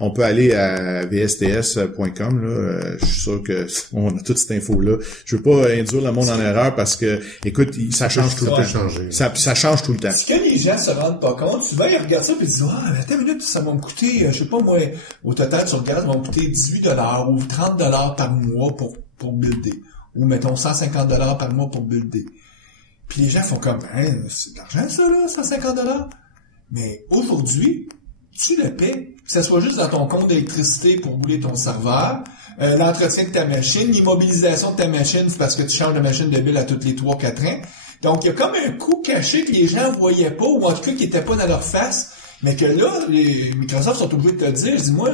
on peut aller à vsts.com, là. Je suis sûr que on a toute cette info-là. Je veux pas induire le monde en erreur parce que, écoute, ça change tout le temps. Ça change tout le temps. Ce que les gens se rendent pas compte, souvent ils regardent ça et ils disent, attends une minute, ça va me coûter, je sais pas moi, au total, tu regardes, ça va me coûter $18 ou $30 par mois pour builder. Ou mettons $150 par mois pour builder. Puis les gens font comme, c'est de l'argent ça là, $150. Mais aujourd'hui, tu le paies, que ce soit juste dans ton compte d'électricité pour rouler ton serveur, l'entretien de ta machine, l'immobilisation de ta machine, c'est parce que tu changes de machine de build à toutes les 3-4 ans. Donc, il y a comme un coût caché que les gens voyaient pas, ou en tout cas qui était pas dans leur face, mais que là, les Microsoft sont obligés de te le dire. Dis-moi,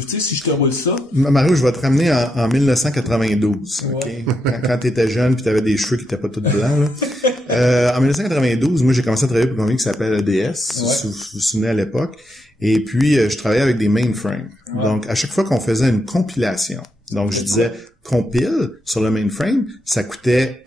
tu sais, si je te roule ça. Mario, je vais te ramener en 1992, ouais. quand t'étais jeune puis t'avais des cheveux qui étaient pas tout blancs, là. En 1992, moi, j'ai commencé à travailler pour une compagnie qui s'appelle EDS, si vous vous souvenez à l'époque. Et puis, je travaillais avec des mainframes. Ouais. Donc, à chaque fois qu'on faisait une compilation, donc je disais compile sur le mainframe, ça coûtait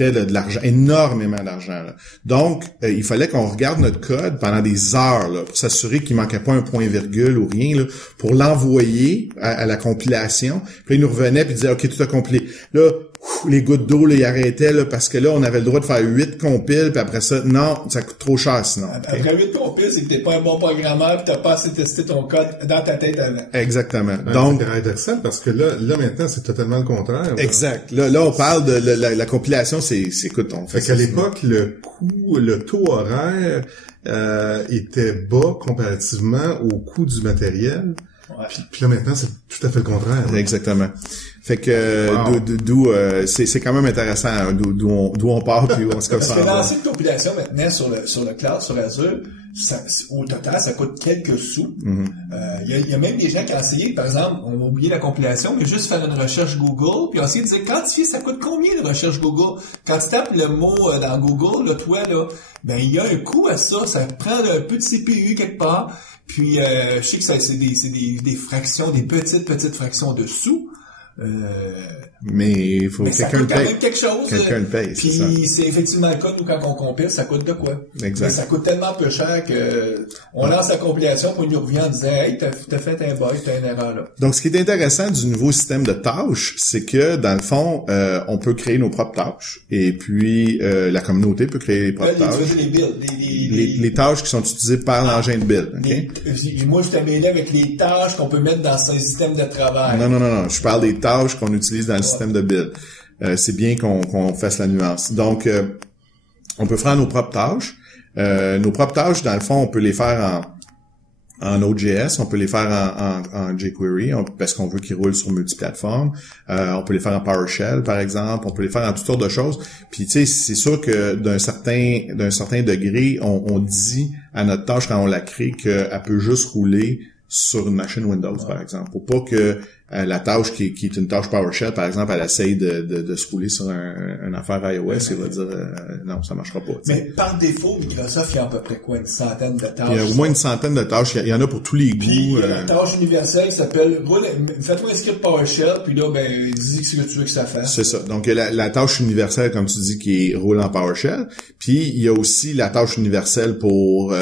de l'argent, énormément d'argent. Là. Donc, il fallait qu'on regarde notre code pendant des heures là, pour s'assurer qu'il manquait pas un point-virgule ou rien, là, pour l'envoyer à la compilation. Puis là, il nous revenait puis il disait « OK, tout a compilé. » Là, les gouttes d'eau, là, ils arrêtaient, là, parce que là, on avait le droit de faire 8 compiles, puis après ça, non, ça coûte trop cher sinon. Après 8 compiles, c'est que t'es pas un bon programmeur, puis t'as pas assez testé ton code dans ta tête avant. Exactement. Donc, c'est paradoxal, parce que là, maintenant, c'est totalement le contraire. Exact. Là, on parle de la compilation, écoute, on fait qu'à l'époque, le taux horaire, était bas comparativement au coût du matériel. Ouais. Puis là, maintenant, c'est tout à fait le contraire. Hein? Exactement. Fait que d'où c'est quand même intéressant hein, d'où on part puis où on se comme ça. Parce que lancer une compilation maintenant sur le cloud, sur Azure, au total, ça coûte quelques sous. Il y a même des gens qui ont essayé, par exemple, on a oublié la compilation, mais juste faire une recherche Google, puis ensuite dire quantifier ça coûte combien de recherche Google. Quand tu tapes le mot dans Google, là, toi, là, ben il y a un coût à ça, ça prend un peu de CPU quelque part. Puis je sais que c'est des fractions, des petites fractions de sous. Mais il faut que quelqu'un le paye. Même quelque chose. Quelqu'un le paye, c'est ça. Puis c'est effectivement le cas, nous, quand on compile, ça coûte de quoi? Exact. Mais ça coûte tellement peu cher que on lance la compilation, puis on nous revient en disant, hey, t'as fait un bug, t'as une erreur là. Donc, ce qui est intéressant du nouveau système de tâches, c'est que, dans le fond, on peut créer nos propres tâches. Et puis, la communauté peut créer les propres tâches. Les tâches qui sont utilisées par l'engin de build. Okay? Moi, je t'ai mêlé avec les tâches qu'on peut mettre dans un système de travail. Non. Je parle des tâches qu'on utilise dans le système de build. C'est bien qu'on fasse la nuance. Donc, on peut faire nos propres tâches. Nos propres tâches, dans le fond, on peut les faire en Node.js, on peut les faire en jQuery, parce qu'on veut qu'ils roulent sur multiplateformes. On peut les faire en PowerShell, par exemple. On peut les faire en toutes sortes de choses. Puis, tu sais, c'est sûr que d'un certain degré, on dit à notre tâche, quand on la crée, qu'elle peut juste rouler sur une machine Windows, par exemple. Pour pas que la tâche qui est une tâche PowerShell, par exemple, elle essaye de se rouler sur une affaire iOS, et va dire non, ça marchera pas. T'sais. Mais par défaut, Microsoft, il y a à peu près quoi, une centaine de tâches? Il y a au moins une centaine de tâches. Il y en a pour tous les goûts. Puis la tâche universelle qui s'appelle fais-toi un script PowerShell, puis là, ben, dis ce que tu veux que ça fasse. C'est ça. Donc la tâche universelle, comme tu dis, qui roule en PowerShell. Puis il y a aussi la tâche universelle pour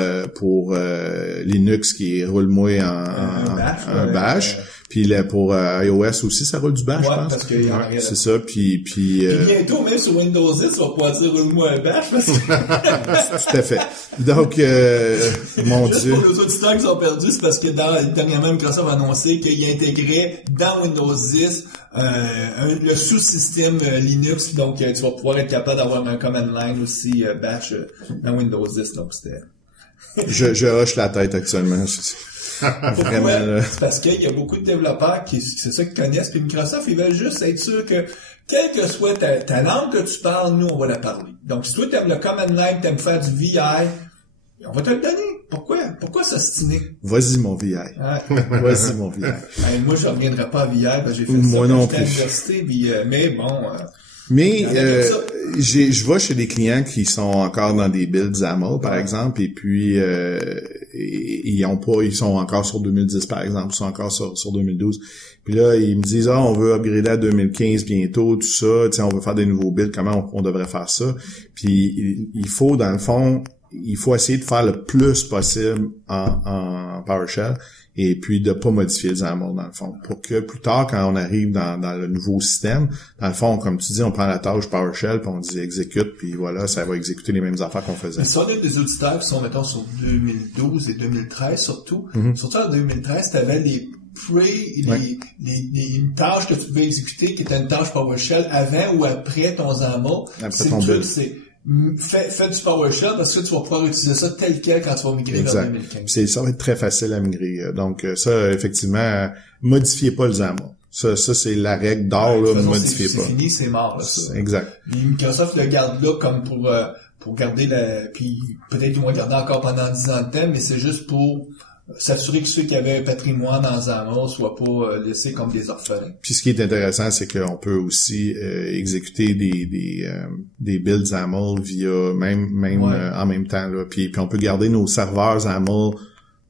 Linux qui roule moins en bash. Puis pour iOS aussi, ça roule du bash, je pense. Parce qu'il y a rien. C'est ça, puis bientôt, même sur Windows 10, tu vas pouvoir dire roule-moi un bash, parce que... Tout à fait. Donc, mon Juste Dieu. Pour nos auditeurs qui sont perdus, c'est parce que dernièrement, Microsoft a annoncé qu'il intégrait dans Windows 10 le sous-système Linux, donc tu vas pouvoir être capable d'avoir un command line aussi bash dans Windows 10, donc c'était... je hoche la tête actuellement. Vraiment, c'est parce qu'il y a beaucoup de développeurs c'est ça qu'ils connaissent, puis Microsoft, ils veulent juste être sûr que, quelle que soit ta langue que tu parles, nous, on va la parler. Donc, si toi, t'aimes le command line, t'aimes faire du VI, on va te le donner. Pourquoi s'ostiner? Vas-y, mon VI. Ouais. Vas-y, mon VI. Moi, je reviendrai pas à VI, parce que j'ai fait moi ça non quand j'étais à l'université, puis, mais bon... Mais je vais chez des clients qui sont encore dans des builds XAML, par exemple, et puis ils sont encore sur 2010, par exemple, ils sont encore sur 2012. Puis là, ils me disent on veut upgrader à 2015 bientôt, tout ça, tu sais, on veut faire des nouveaux builds, comment on devrait faire ça? Puis il faut, dans le fond, il faut essayer de faire le plus possible en PowerShell et puis de pas modifier le XAML dans le fond. Pour que plus tard, quand on arrive dans le nouveau système, dans le fond, comme tu dis, on prend la tâche PowerShell puis on dit exécute, puis voilà, ça va exécuter les mêmes affaires qu'on faisait. Mais si on a des auditeurs qui sont, mettons, sur 2012 et 2013 surtout, surtout en 2013, t'avais les une tâche que tu pouvais exécuter qui était une tâche PowerShell avant ou après ton XAML. Après ton build. Fais du PowerShell parce que tu vas pouvoir utiliser ça tel quel quand tu vas migrer vers 2015. Ça va être très facile à migrer. Donc ça, effectivement, modifiez pas le XAML. Ça c'est la règle d'or, là, modifiez pas. C'est fini, c'est mort, là, ça. Exact. Et Microsoft le garde là comme pour garder puis peut-être qu'ils vont le garder encore pendant 10 ans de temps, mais c'est juste pour s'assurer que ceux qui avaient un patrimoine dans XAML soient pas laissés comme des orphelins. Puis ce qui est intéressant, c'est qu'on peut aussi exécuter des builds XAML via même en même temps là. Puis on peut garder nos serveurs XAML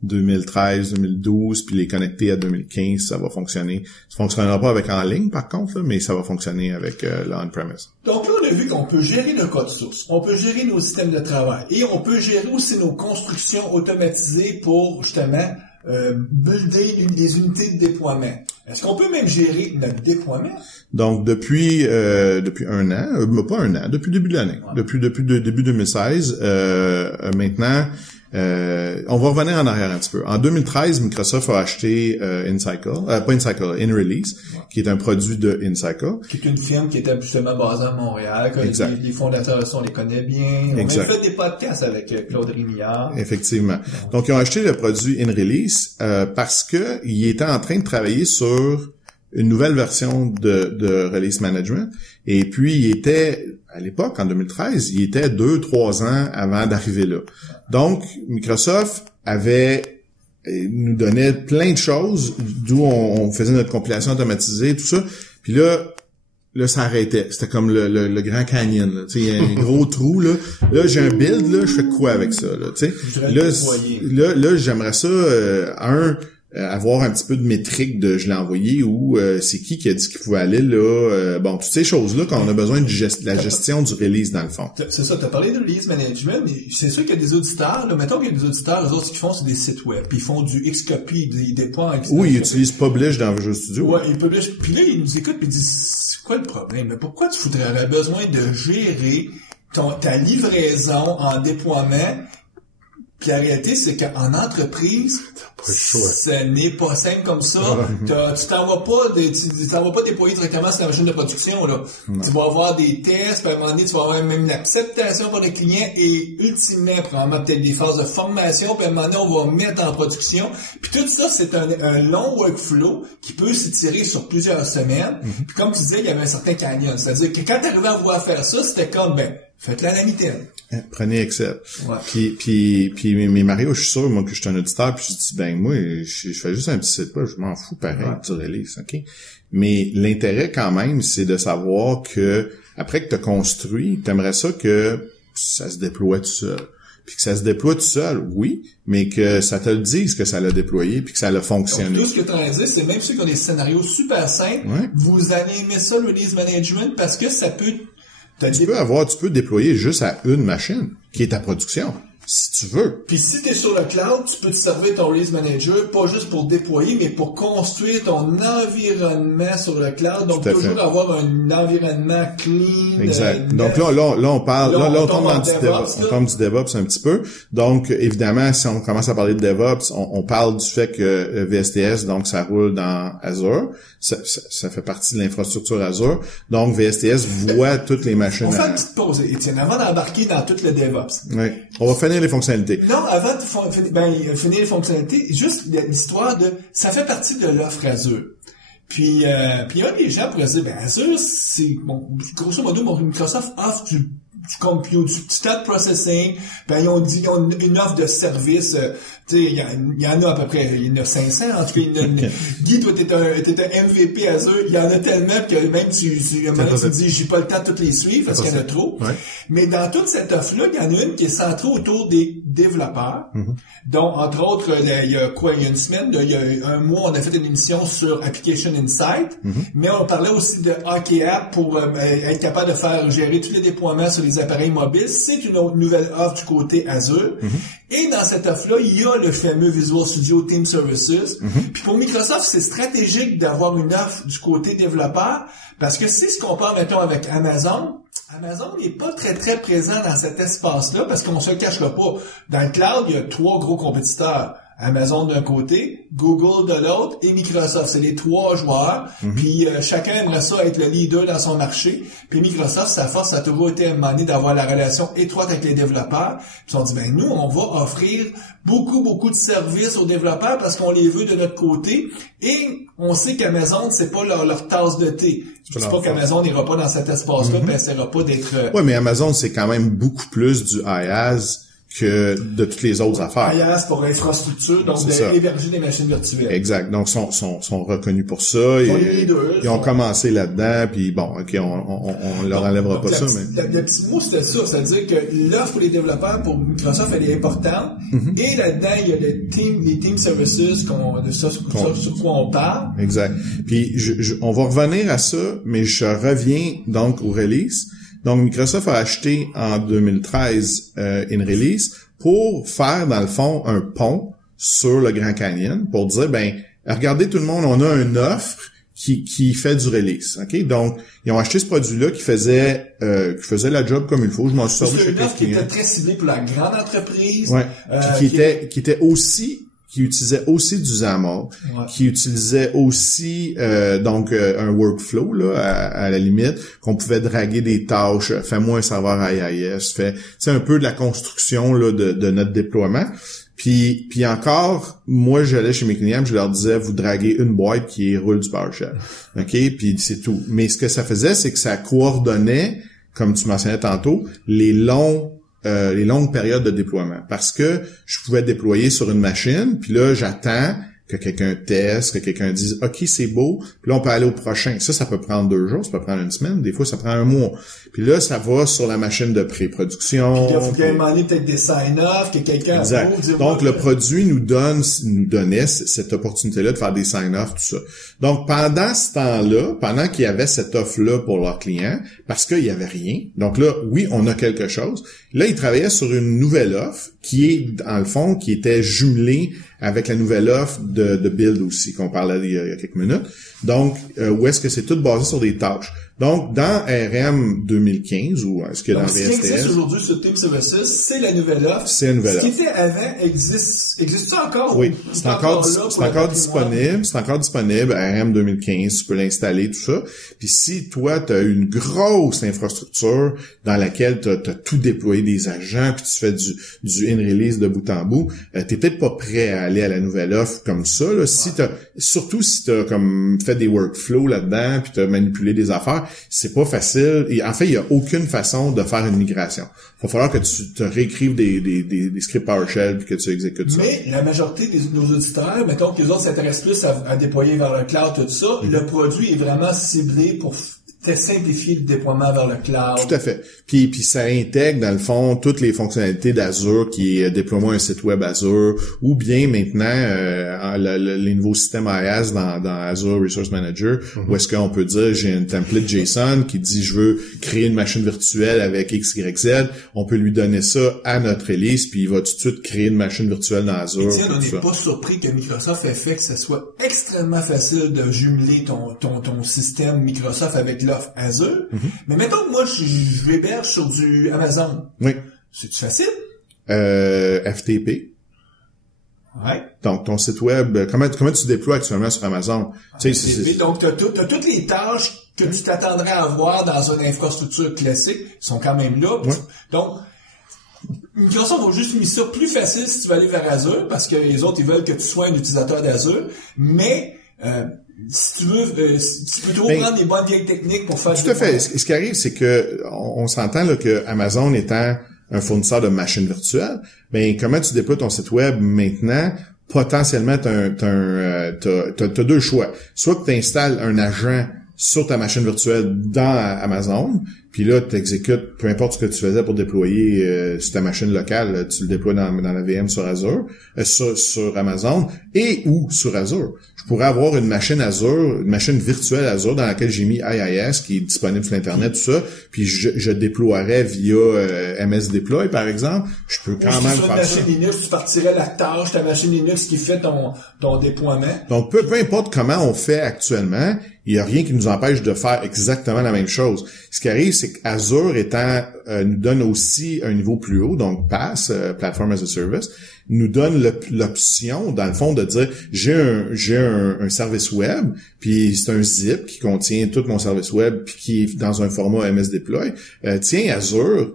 2013, 2012, puis les connecter à 2015, ça va fonctionner. Ça fonctionnera pas avec en ligne, par contre, là, mais ça va fonctionner avec l'on-premise. Donc là, on a vu qu'on peut gérer le code source, on peut gérer nos systèmes de travail, et on peut gérer aussi nos constructions automatisées pour, justement, builder des unités de déploiement. Est-ce qu'on peut même gérer notre déploiement? Donc, depuis un an, pas un an, depuis le début de l'année, depuis début 2016, maintenant, on va revenir en arrière un petit peu. En 2013, Microsoft a acheté InRelease, qui est un produit de InCycle. Qui est une firme qui était justement basée à Montréal. Les fondateurs, on les connaît bien. On a même fait des podcasts avec Claude Rémillard. Effectivement. Donc, ils ont acheté le produit InRelease parce que ils étaient en train de travailler sur une nouvelle version de Release Management. Et puis, il était, à l'époque, en 2013, il était 2-3 ans avant d'arriver là. Donc, Microsoft nous donnait plein de choses, d'où on faisait notre compilation automatisée, tout ça. Puis là, ça arrêtait. C'était comme le Grand Canyon, là. Tu sais, il y a un gros trou, là. Là, j'ai un build, là, je fais quoi avec ça, là, tu sais? Là, j'aimerais ça, avoir un petit peu de métrique de je l'ai envoyé ou c'est qui a dit qu'il pouvait aller là, bon, toutes ces choses-là quand on a besoin de la gestion du release dans le fond. C'est ça, t'as parlé de release management, mais c'est sûr qu'il y a des auditeurs, là, mettons qu'il y a des auditeurs, eux autres, ce qu'ils font, c'est des sites web, puis ils font du Xcopy, ils déploient en Xcopy. Oui, ils utilisent Publish dans Visual Studio. Ouais, ils publish, puis là, ils nous écoutent puis ils disent, c'est quoi le problème? Mais pourquoi tu aurais besoin de gérer ta livraison en déploiement? Puis la réalité, c'est qu'en entreprise, ce n'est pas simple comme ça. Tu t'envoies pas déployer directement sur la machine de production, là. Non. Tu vas avoir des tests, puis à un moment donné, tu vas avoir même une acceptation par le client et ultimement, probablement peut-être des phases de formation, puis à un moment donné, on va mettre en production. Puis tout ça, c'est un long workflow qui peut s'étirer sur plusieurs semaines. Puis comme tu disais, il y avait un certain canyon. C'est-à-dire que quand tu arrivais à vouloir faire ça, c'était comme, faites-le à la mitaine. Prenez Excel. Ouais. Puis mais Mario, je suis sûr, moi, que je suis un auditeur, puis je dis, moi, je fais juste un petit site web, je m'en fous pareil, du release, OK? Mais l'intérêt, quand même, c'est de savoir que, après que tu as construit, t'aimerais ça que ça se déploie tout seul. Puis que ça se déploie tout seul, oui, mais que ça te le dise que ça l'a déployé puis que ça l'a fonctionné. Donc, tout ce que tu as dit, c'est même ceux qui ont des scénarios super simples, vous allez aimer ça, le release management, parce que ça peut... Tu peux déployer juste à une machine, qui est ta production, si tu veux. Puis si tu es sur le cloud, tu peux te servir ton release manager, pas juste pour déployer, mais pour construire ton environnement sur le cloud. Donc, toujours avoir un environnement clean. Exact. Donc là, on parle, on tombe dans du DevOps. On tombe du DevOps un petit peu. Donc, évidemment, si on commence à parler de DevOps, on parle du fait que VSTS, donc, ça roule dans Azure. Ça fait partie de l'infrastructure Azure. Donc, VSTS voit toutes les machines. On fait une petite pause, Étienne, avant d'embarquer dans tout le DevOps. Oui. On va finir les fonctionnalités. Non, avant de finir les fonctionnalités, juste l'histoire de, ça fait partie de l'offre Azure. Puis les gens pourraient dire, Azure, c'est, grosso modo, Microsoft offre du compute, du stat processing, ils ont une offre de service, tu sais, il y en a à peu près, il y en a 500, en tout cas, Guy, toi, t'es un MVP Azure, il y en a tellement que même tu dis, j'ai pas le temps de toutes les suivre parce qu'il y en a trop. Ouais. Mais dans toute cette offre-là, il y en a une qui est centrée autour des développeurs. Donc, entre autres, il y a une semaine, il y a un mois, on a fait une émission sur Application Insight, mais on parlait aussi de Hockey App pour être capable de gérer tous les déploiements sur les appareils mobiles. C'est une autre nouvelle offre du côté Azure. Et dans cette offre-là, il y a le fameux Visual Studio Team Services. Puis pour Microsoft, c'est stratégique d'avoir une offre du côté développeur parce que si se compare, mettons, avec Amazon n'est pas très, très présent dans cet espace-là parce qu'on se le cachera pas. Dans le cloud, il y a 3 gros compétiteurs. Amazon d'un côté, Google de l'autre et Microsoft. C'est les trois joueurs. Puis chacun aimerait ça être le leader dans son marché. Puis Microsoft, sa force a toujours été à un moment donné d'avoir la relation étroite avec les développeurs. Puis on dit, ben nous, on va offrir beaucoup de services aux développeurs parce qu'on les veut de notre côté. Et on sait qu'Amazon, c'est pas leur tasse de thé. Je dis pas qu'Amazon n'ira pas dans cet espace-là, puis essaiera pas d'être... Ouais, mais Amazon, c'est quand même beaucoup plus du IaaS que de toutes les autres affaires. IaaS pour infrastructure, donc d'héberger des machines virtuelles. Exact. Donc, sont reconnus pour ça. Ils ont commencé là-dedans, puis bon, OK, on leur enlèvera pas ça, mais... Le petit mot, c'était ça. C'est-à-dire que l'offre pour les développeurs, pour Microsoft, elle est importante. Et là-dedans, il y a les team services, sur quoi on parle. Exact. Puis, on va revenir à ça, mais je reviens donc au release. Donc, Microsoft a acheté en 2013 InRelease pour faire, dans le fond, un pont sur le Grand Canyon pour dire, ben, regardez tout le monde, on a une offre qui fait du release. OK? Donc, ils ont acheté ce produit-là qui faisait la job comme il faut. Je m'en suis servi chez une offre qui était très ciblée pour la grande entreprise. Ouais. Qui utilisait aussi du XAML, qui utilisait aussi un workflow là à la limite, qu'on pouvait draguer des tâches, fais-moi un serveur IIS, c'est un peu de la construction là de notre déploiement. Puis encore, moi j'allais chez mes clients, je leur disais vous draguez une boîte qui roule du PowerShell. OK, puis c'est tout. Mais ce que ça faisait, c'est que ça coordonnait, comme tu mentionnais tantôt, les longues périodes de déploiement. Parce que je pouvais déployer sur une machine, puis là, j'attends que quelqu'un teste, que quelqu'un dise « OK, c'est beau », puis là, on peut aller au prochain. Ça peut prendre 2 jours, ça peut prendre une semaine, des fois, ça prend 1 mois. Puis là, ça va sur la machine de pré-production. Puis il faut qu'il y ait peut-être des sign-off, que quelqu'un... Exact. Donc, le produit nous donnait cette opportunité-là de faire des sign-off, tout ça. Donc, pendant ce temps-là, pendant qu'il y avait cette offre-là pour leurs clients, parce qu'il y avait rien, donc là, oui, on a quelque chose. Là, ils travaillaient sur une nouvelle offre qui est, dans le fond, qui était jumelée avec la nouvelle offre de Build aussi, qu'on parlait il y a quelques minutes. Donc, où est-ce que c'est tout basé sur des tâches. Donc, dans RM 2015, ou est-ce que dans VSTS... Ce qui existe aujourd'hui sur Team Services, c'est la nouvelle offre. C'est la nouvelle offre. Ce qui était avant existe ça encore? Oui, c'est encore disponible. C'est encore disponible. RM 2015, tu peux l'installer, tout ça. Puis si toi, tu as une grosse infrastructure dans laquelle tu as tout déployé des agents, puis tu fais du in-release de bout en bout, t'es peut-être pas prêt à aller à la nouvelle offre comme ça. Là. Surtout si tu as comme fait des workflows là-dedans, puis tu as manipulé des affaires, c'est pas facile. Et en fait, il y a aucune façon de faire une migration. Il va falloir que tu te réécrives des scripts PowerShell puis que tu exécutes ça. Mais la majorité de nos auditeurs, mettons que les autres s'intéressent plus à déployer vers le cloud, tout ça, le produit est vraiment ciblé pour simplifier le déploiement vers le cloud. Tout à fait. Puis ça intègre, dans le fond, toutes les fonctionnalités d'Azure, qui est déploiement un site web Azure, ou bien maintenant les nouveaux systèmes IaaS dans Azure Resource Manager, où est-ce qu'on peut dire, j'ai une template JSON qui dit, je veux créer une machine virtuelle avec XYZ, on peut lui donner ça à notre release, puis il va tout de suite créer une machine virtuelle dans Azure. Et tiens, on n'est pas surpris que Microsoft ait fait que ce soit extrêmement facile de jumeler ton système Microsoft avec l'offre Azure. Mais mettons que moi, je l'héberge sur du Amazon. Oui. C'est-tu facile? FTP. Ouais. Donc, ton site web, comment tu déploies actuellement sur Amazon? Donc, t'as toutes les tâches que tu t'attendrais à avoir dans une infrastructure classique sont quand même là. Ouais. Donc, Microsoft va juste mis ça plus facile si tu vas aller vers Azure, parce que les autres, ils veulent que tu sois un utilisateur d'Azure. Mais, si tu veux, tu peux toujours prendre des bonnes vieilles techniques pour faire... Tout à fait. Ce qui arrive, c'est que on s'entend là que Amazon étant un fournisseur de machines virtuelles, ben comment tu déploies ton site web maintenant? Potentiellement, t'as 2 choix. Soit que tu installes un agent sur ta machine virtuelle dans Amazon, puis là, tu exécutes peu importe ce que tu faisais pour déployer sur ta machine locale, tu le déploies dans la VM sur Azure, sur Amazon et ou sur Azure. Je pourrais avoir une machine Azure, une machine virtuelle Azure dans laquelle j'ai mis IIS qui est disponible sur Internet, tout ça, puis je déploierais via MS Deploy, par exemple. Je peux quand même faire ça. Sur ta machine Linux, tu partirais la tâche, ta machine Linux qui fait ton déploiement. Donc, peu importe comment on fait actuellement, il n'y a rien qui nous empêche de faire exactement la même chose. Ce qui arrive, c'est qu'Azure nous donne aussi un niveau plus haut, donc PaaS, Platform as a Service, nous donne l'option, dans le fond, de dire j'ai un service web, puis c'est un zip qui contient tout mon service web, puis qui est dans un format MS Deploy. Tiens, Azure,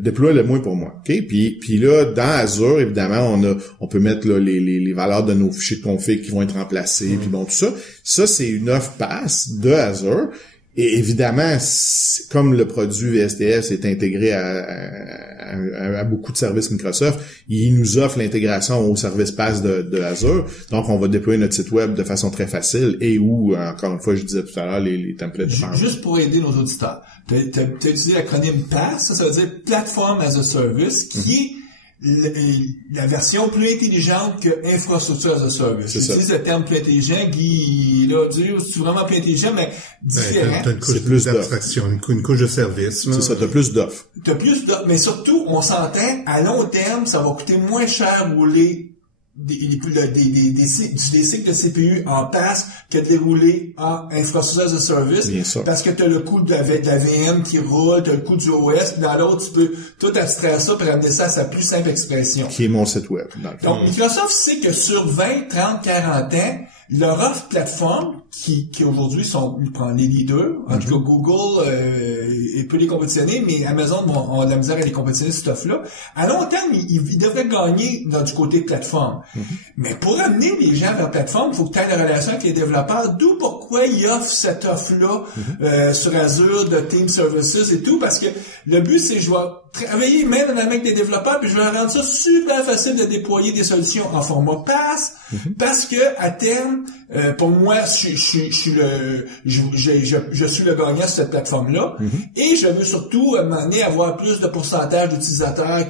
déploie-le-moi pour moi. OK? Puis là, dans Azure, évidemment, on peut mettre là, les valeurs de nos fichiers de config qui vont être remplacés, puis bon, tout ça. Ça, c'est une offre PaaS de Azure. Et évidemment, comme le produit VSTS est intégré à beaucoup de services Microsoft, il nous offre l'intégration au service PaaS de Azure. Donc, on va déployer notre site web de façon très facile et où, encore une fois, je disais tout à l'heure, les templates. Juste pour aider nos auditeurs, t'as utilisé l'acronyme PaaS, ça veut dire Platform as a Service, qui est la version plus intelligente que Infrastructure as a Service. J'utilise le terme plus intelligent, Guy, là, c'est vraiment plus intelligent, mais différent. T'as une couche d'abstraction, une couche de service. C'est ça, t'as plus d'offres. Mais surtout, on s'entend, à long terme, ça va coûter moins cher rouler des cycles de CPU en PaaS que de les rouler en Infrastructure as a Service. Bien sûr. Parce que t'as le coût de la VM qui roule, t'as le coût du OS, puis dans l'autre, tu peux tout abstraire ça pour amener ça à sa plus simple expression. Qui est mon site web. Donc, Microsoft sait que sur 20, 30, 40 ans, leur offre plateforme, qui aujourd'hui prend les leaders, en tout cas Google peut les compétitionner, mais Amazon ont de la misère à les compétitionner cette offre-là. À long terme, ils devraient gagner du côté plateforme. Mais pour amener les gens vers plateforme, il faut que tu aies une relation avec les développeurs, d'où pourquoi ils offrent cette offre-là sur Azure de Team Services et tout, parce que le but, c'est je vais travailler même avec des développeurs, puis je vais rendre ça super facile de déployer des solutions en format PaaS, parce que à terme, pour moi, je suis le gagnant sur cette plateforme-là, et je veux surtout m'amener à avoir plus de pourcentage d'utilisateurs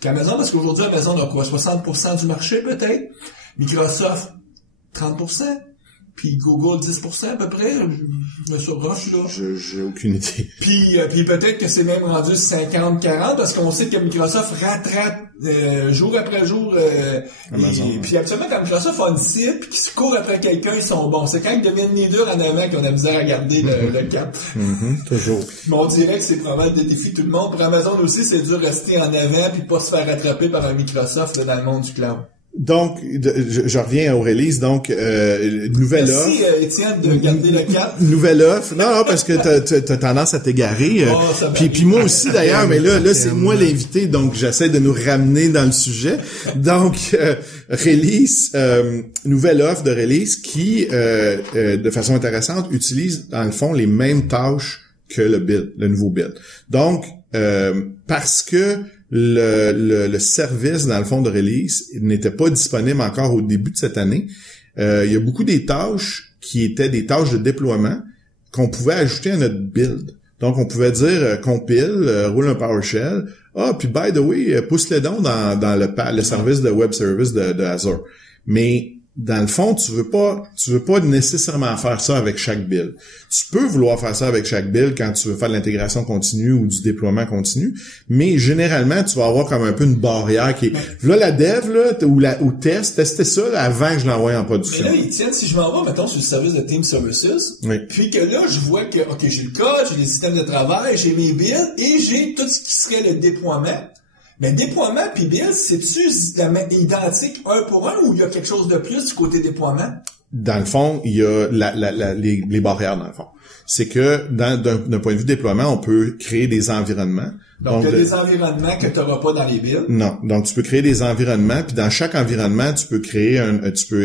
qu'Amazon, parce qu'aujourd'hui, Amazon a quoi, 60% du marché peut-être, Microsoft 30%, puis Google 10% à peu près, je me surroche là. J'ai aucune idée. Puis peut-être que c'est même rendu 50-40 parce qu'on sait que Microsoft rattrape jour après jour. Puis absolument quand Microsoft a une cible qui se court après quelqu'un, ils sont bons. C'est quand ils deviennent leaders en avant qu'on a misère à garder le cap. Toujours. Mais on dirait que c'est probablement des défis tout le monde. Pour Amazon aussi, c'est dur de rester en avant puis pas se faire rattraper par un Microsoft là, dans le monde du cloud. Donc, je reviens aux releases. Donc, nouvelle offre. Merci, Étienne, de garder le cap. Nouvelle offre. Non, parce que t'as tendance à t'égarer. Puis moi aussi, d'ailleurs, mais là, c'est moi l'invité, donc j'essaie de nous ramener dans le sujet. Donc, release, nouvelle offre de release qui, de façon intéressante, utilise, dans le fond, les mêmes tâches que le nouveau build. Donc, parce que le service, dans le fond, de release n'était pas disponible encore au début de cette année. Il y a beaucoup des tâches qui étaient des tâches de déploiement qu'on pouvait ajouter à notre build. Donc, on pouvait dire compile, roule un PowerShell. Puis by the way, pousse-le donc dans le service de web service de Azure. Mais dans le fond, tu veux pas nécessairement faire ça avec chaque build. Tu peux vouloir faire ça avec chaque build quand tu veux faire de l'intégration continue ou du déploiement continu, mais généralement, tu vas avoir comme un peu une barrière qui est là la dev là ou tester ça là, avant que je l'envoie en production. Mais là, Étienne, si je m'en vais, mettons, sur le service de Team Services, puis que là, je vois que OK, j'ai le code, j'ai les systèmes de travail, j'ai mes builds et j'ai tout ce qui serait le déploiement. Mais déploiement puis build, c'est-tu identique un pour un ou il y a quelque chose de plus du côté déploiement? Dans le fond, il y a les barrières dans le fond. C'est que d'un point de vue déploiement, on peut créer des environnements. Donc il y a des environnements que tu n'auras pas dans les builds. Non. Donc tu peux créer des environnements, puis dans chaque environnement, tu peux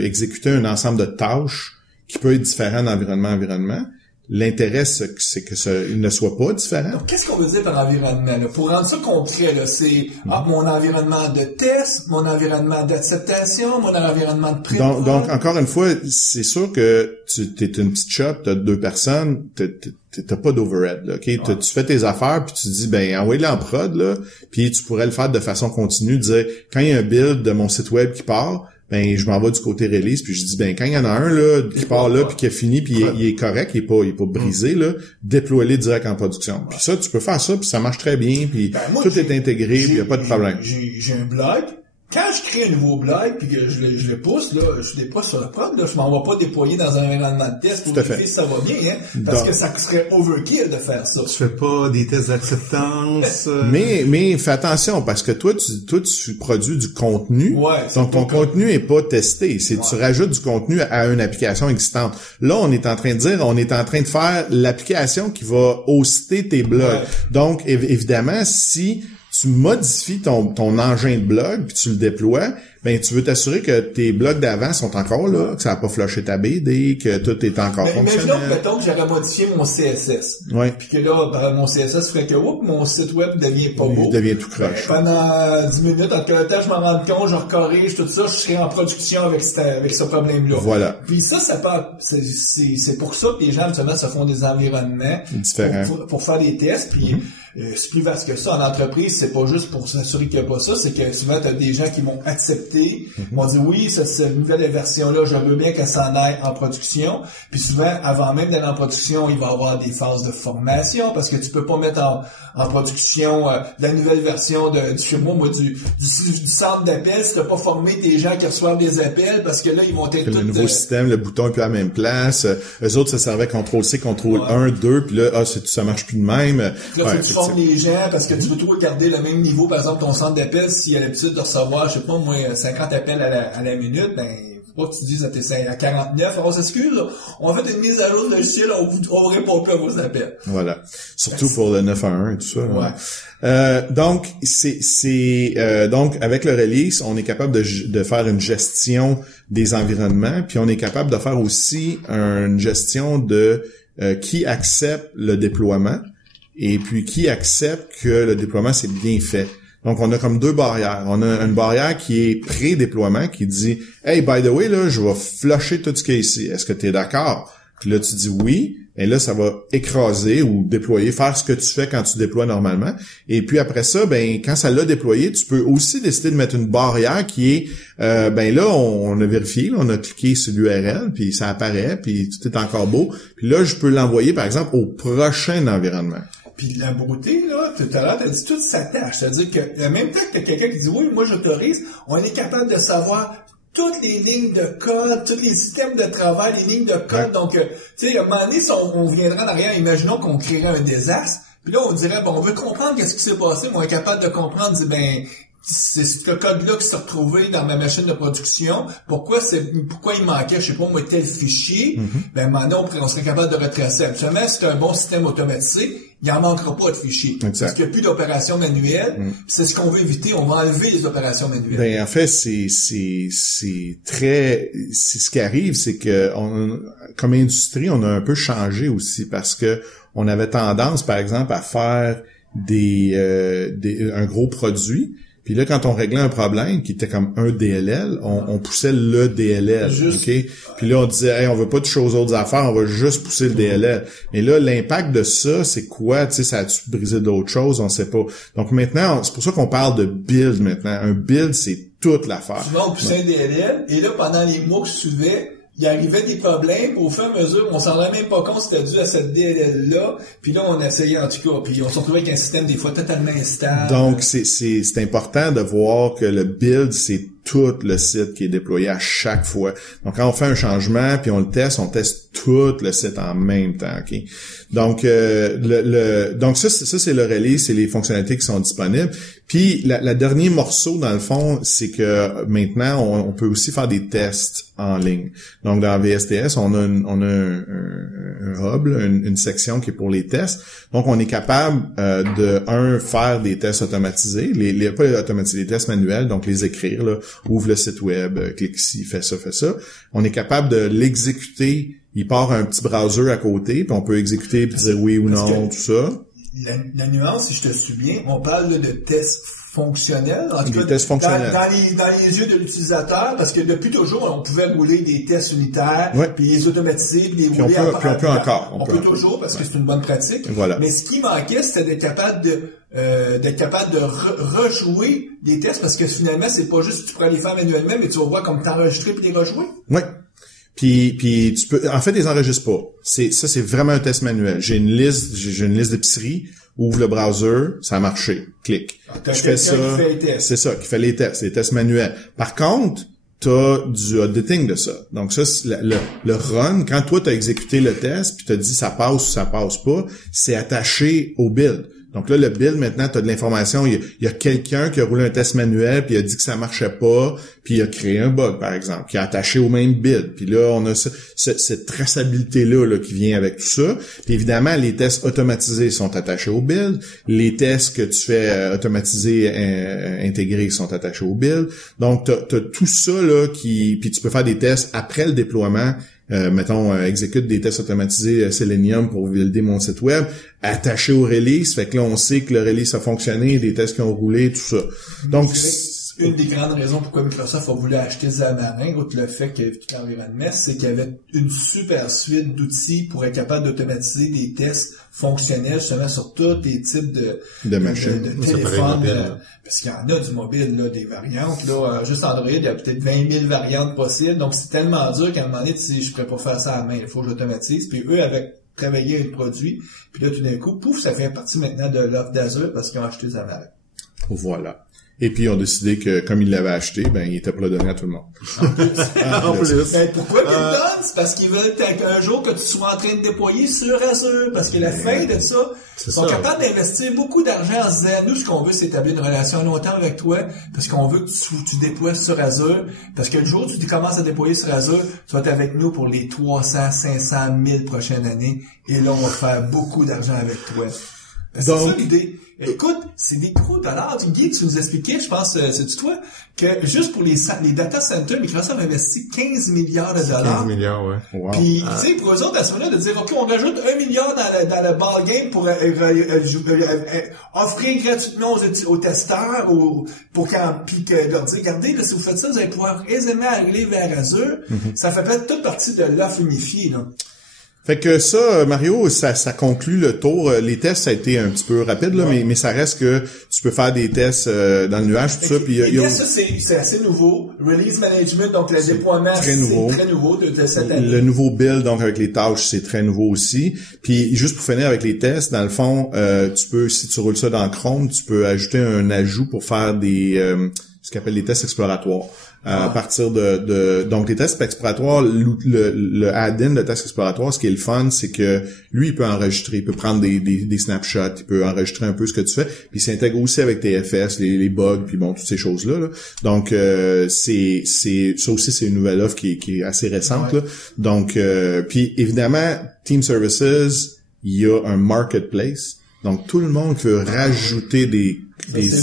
exécuter un ensemble de tâches qui peut être différent d'environnement à environnement. L'intérêt, c'est que il ne soit pas différent. Donc, qu'est-ce qu'on veut dire par environnement, là? Pour rendre ça concret, là, c'est mon environnement de test, mon environnement d'acceptation, mon environnement de pré-prod. Donc, encore une fois, c'est sûr que t'es une petite shop, t'as 2 personnes, t'as pas d'overhead, là, OK? Tu fais tes affaires, puis tu dis, envoie-le en prod, là, puis tu pourrais le faire de façon continue, dire, quand il y a un build de mon site web qui part, je m'en vais du côté release, puis je dis, quand il y en a un, là, qui part là, puis qui a fini, puis il est correct, il est pas brisé, là, déploie-le direct en production. Puis ça, tu peux faire ça, puis ça marche très bien, puis tout est intégré, puis il y a pas de problème. J'ai un blog, quand je crée un nouveau blog puis que je le pousse, là, je l'ai pas sur le prod, là, je m'en vais pas déployer dans un environnement de test pour vérifier si ça va bien, hein, parce que ça serait overkill de faire ça. Tu fais pas des tests d'acceptance. Mais fais attention, parce que toi, tu produis du contenu. Ouais, donc ton contenu est pas testé. Tu rajoutes du contenu à une application existante. Là, on est en train de faire l'application qui va hoster tes blogs. Ouais. Donc, évidemment, si tu modifies ton engin de blog puis tu le déploies, ben tu veux t'assurer que tes blogs d'avant sont encore là, que ça n'a pas flushé ta BD, que tout est encore fonctionnel. Mais mettons que j'aurais modifié mon CSS. Ouais. Puis que là, mon CSS ferait que mon site web devient pas beau. Il devient tout croche. Pendant 10 minutes, en tout cas, le temps je m'en rends compte, je recorrige tout ça, je serai en production avec ce problème-là. Voilà. Puis ça c'est pour ça que les gens habituellement se font des environnements différents pour faire des tests. Puis c'est plus vaste que ça. En entreprise, c'est pas juste pour s'assurer qu'il n'y a pas ça, c'est que souvent tu as des gens qui vont accepter, vont dire oui, cette nouvelle version-là, je veux bien qu'elle s'en aille en production. Puis souvent, avant même d'aller en production, il va y avoir des phases de formation parce que tu peux pas mettre en production la nouvelle version du centre d'appel si t'as pas formé tes gens qui reçoivent des appels parce que là, ils vont être le nouveau système, le bouton est plus à la même place. Eux autres, ça servait CTRL-C, CTRL-1, 2, puis là, ça marche plus de même. Là, tu formes les gens parce que tu veux toujours garder le même niveau. Par exemple, ton centre d'appel, s'il a l'habitude de recevoir, je sais pas, moi, 50 appels à la minute, ben, faut pas que tu dises à 49, on s'excuse, là. On fait une mise à jour de logiciel, on répond plus à vos appels. Voilà. Surtout pour le 911 et tout ça. Ouais. Donc, donc, avec le release, on est capable de faire une gestion des environnements, puis on est capable de faire aussi une gestion de qui accepte le déploiement et puis qui accepte que le déploiement c'est bien fait. Donc, on a comme deux barrières. On a une barrière qui est pré-déploiement, qui dit « Hey, by the way, là, je vais flusher tout ce qu'il y a ici. Est-ce que tu es d'accord? » Puis là, tu dis oui. Et là, ça va écraser ou déployer, faire ce que tu fais quand tu déploies normalement. Et puis après ça, ben quand ça l'a déployé, tu peux aussi décider de mettre une barrière qui est, ben là, on a vérifié, on a cliqué sur l'URL, puis ça apparaît, puis tout est encore beau. Puis là, je peux l'envoyer, par exemple, au prochain environnement. Puis la beauté, là, tout à l'heure, t'as dit tout s'attache. C'est-à-dire que, en même temps que t'as quelqu'un qui dit oui, moi j'autorise, on est capable de savoir toutes les lignes de code, tous les systèmes de travail, les lignes de code. Ouais. Donc, tu sais, à un moment donné, si on viendrait en arrière, imaginons qu'on créerait un désastre, puis là, on dirait, bon, on veut comprendre qu'est-ce qui s'est passé, mais on est capable de comprendre, dire, ben, c'est ce code-là qui s'est retrouvé dans ma machine de production. Pourquoi il manquait, je sais pas, moi, tel fichier? Ben, maintenant, on serait capable de retracer. Actuellement, c'est un bon système automatisé. Il en manquera pas de fichiers. Exact. Parce qu'il n'y a plus d'opérations manuelles. C'est ce qu'on veut éviter. On va enlever les opérations manuelles. Ben, en fait, c'est ce qui arrive, c'est que comme industrie, on a un peu changé aussi parce que on avait tendance, par exemple, à faire un gros produit. Puis là, quand on réglait un problème qui était comme un DLL, on poussait le DLL, OK? Puis là, on disait, hey, on veut pas toucher aux autres affaires, on va juste pousser le DLL. Mais là, l'impact de ça, c'est quoi? Tu sais, ça a-tu brisé d'autres choses? On sait pas. Donc maintenant, c'est pour ça qu'on parle de build maintenant. Un build, c'est toute l'affaire. Souvent, on poussait un DLL, et là, pendant les mois qui suivaient, il arrivait des problèmes, au fur et à mesure, on s'en rendait même pas compte c'était dû à cette DLL-là, puis là, on essayait en tout cas, puis on se retrouvait avec un système des fois totalement instable. Donc, c'est important de voir que le build, c'est tout le site qui est déployé à chaque fois. Donc, quand on fait un changement, puis on teste tout le site en même temps, OK? Donc, donc ça c'est le release, c'est les fonctionnalités qui sont disponibles. Puis, la dernier morceau, dans le fond, c'est que maintenant, on peut aussi faire des tests en ligne. Donc, dans VSTS, on a un hub, une section qui est pour les tests. Donc, on est capable de faire des tests automatisés, pas automatiser, les tests manuels, donc les écrire, là, ouvre le site web, clique ici, fais ça. On est capable de l'exécuter. Il part un petit browser à côté, puis on peut exécuter puis dire oui ou non, tout ça. La nuance, si je te suis bien, on parle là, de tests fonctionnels. En tout cas, tests fonctionnels. Dans les yeux de l'utilisateur, parce que depuis toujours, on pouvait rouler des tests unitaires, puis les automatiser, puis les rouler on peut toujours, parce que c'est une bonne pratique. Voilà. Mais ce qui manquait, c'était d'être capable de rejouer des tests, parce que finalement, c'est pas juste que tu pourrais les faire manuellement, mais tu vas voir comme t'enregistrer puis les rejouer. Oui. Puis tu peux, en fait, les enregistres pas. C'est vraiment un test manuel. J'ai une liste d'épicerie. ouvre le browser, ça a marché, clique. T'as Je fais ça, quelqu'un qui fait les tests. c'est ça, qui fait les tests manuels. Par contre, t'as du auditing de ça. Donc ça, c'est le run, quand toi t'as exécuté le test, puis t'as dit ça passe ou ça passe pas, c'est attaché au build. Donc là, le build, maintenant, tu as de l'information. Il y a quelqu'un qui a roulé un test manuel, puis il a dit que ça marchait pas, puis il a créé un bug, par exemple, qui est attaché au même build. Puis là, on a cette traçabilité-là qui vient avec tout ça. Puis évidemment, les tests automatisés sont attachés au build. Les tests que tu fais automatiser, intégrés sont attachés au build. Donc, tu as tout ça là puis tu peux faire des tests après le déploiement. Exécute des tests automatisés Selenium pour builder mon site web, attaché au release, fait que là, on sait que le release a fonctionné, des tests qui ont roulé, tout ça. Donc, une des grandes raisons pourquoi Microsoft a voulu acheter Xamarin, outre le fait que l'environnement, c'est qu'il y avait une super suite d'outils pour être capable d'automatiser des tests fonctionnels justement sur tous les types de machines. de téléphones. Parce qu'il y en a du mobile, là, des variantes. Là, juste Android, il y a peut-être 20 000 variantes possibles. Donc, c'est tellement dur qu'à un moment donné, tu sais, je pourrais pas faire ça à la main. Il faut que j'automatise. Puis eux, avec travailler un produit, puis là, tout d'un coup, pouf, ça fait partie maintenant de l'offre d'Azure parce qu'ils ont acheté Xamarin. Voilà. Et puis, ils ont décidé que, comme ils l'avaient acheté, il était pour le donner à tout le monde. En plus. Ben, pourquoi qu'ils le donnent? C'est parce qu'ils veulent qu'un jour que tu sois en train de déployer sur Azure. Parce que la fin de ça, ils sont capables d'investir beaucoup d'argent en se disant, nous, ce qu'on veut, c'est établir une relation à long terme avec toi, parce qu'on veut que tu déploies sur Azure. Parce que le jour où tu commences à déployer sur Azure, tu vas être avec nous pour les 300, 500, 1000 prochaines années. Et là, on va faire beaucoup d'argent avec toi. Ben, c'est ça l'idée. Écoute, c'est des gros dollars. Guy, tu nous expliquais, je pense, c'est toi, que juste pour les data centers, Microsoft investit 15 milliards de dollars. 15 milliards, ouais. Wow. Puis, tu sais, pour eux autres, à ce moment-là, de dire, OK, on rajoute 1 milliard dans le ball game pour offrir gratuitement aux testeurs, puis leur dire, regardez, là, si vous faites ça, vous allez pouvoir aisément aller vers Azure. Ça fait peut-être toute partie de l'offre unifiée, là. Fait que ça, Mario, ça conclut le tour. Les tests, ça a été un petit peu rapide, là, mais ça reste que tu peux faire des tests dans le nuage, tout ça. Puis les tests, ça, c'est assez nouveau. Release management, donc le déploiement, c'est très nouveau de cette année. Le nouveau build, donc avec les tâches, c'est très nouveau aussi. Puis juste pour finir avec les tests, dans le fond, tu peux, si tu roules ça dans Chrome, tu peux ajouter un ajout pour faire des ce qu'on appelle les tests exploratoires. À partir donc les tests exploratoires, le add-in de tests exploratoires, ce qui est le fun, c'est que lui, il peut enregistrer, il peut prendre des snapshots, il peut enregistrer un peu ce que tu fais, puis il s'intègre aussi avec tes FS, les bugs, puis bon, toutes ces choses-là. Là. Donc c'est ça aussi, c'est une nouvelle offre qui est assez récente. Là. Donc puis évidemment, Team Services, il y a un marketplace. Donc tout le monde veut rajouter des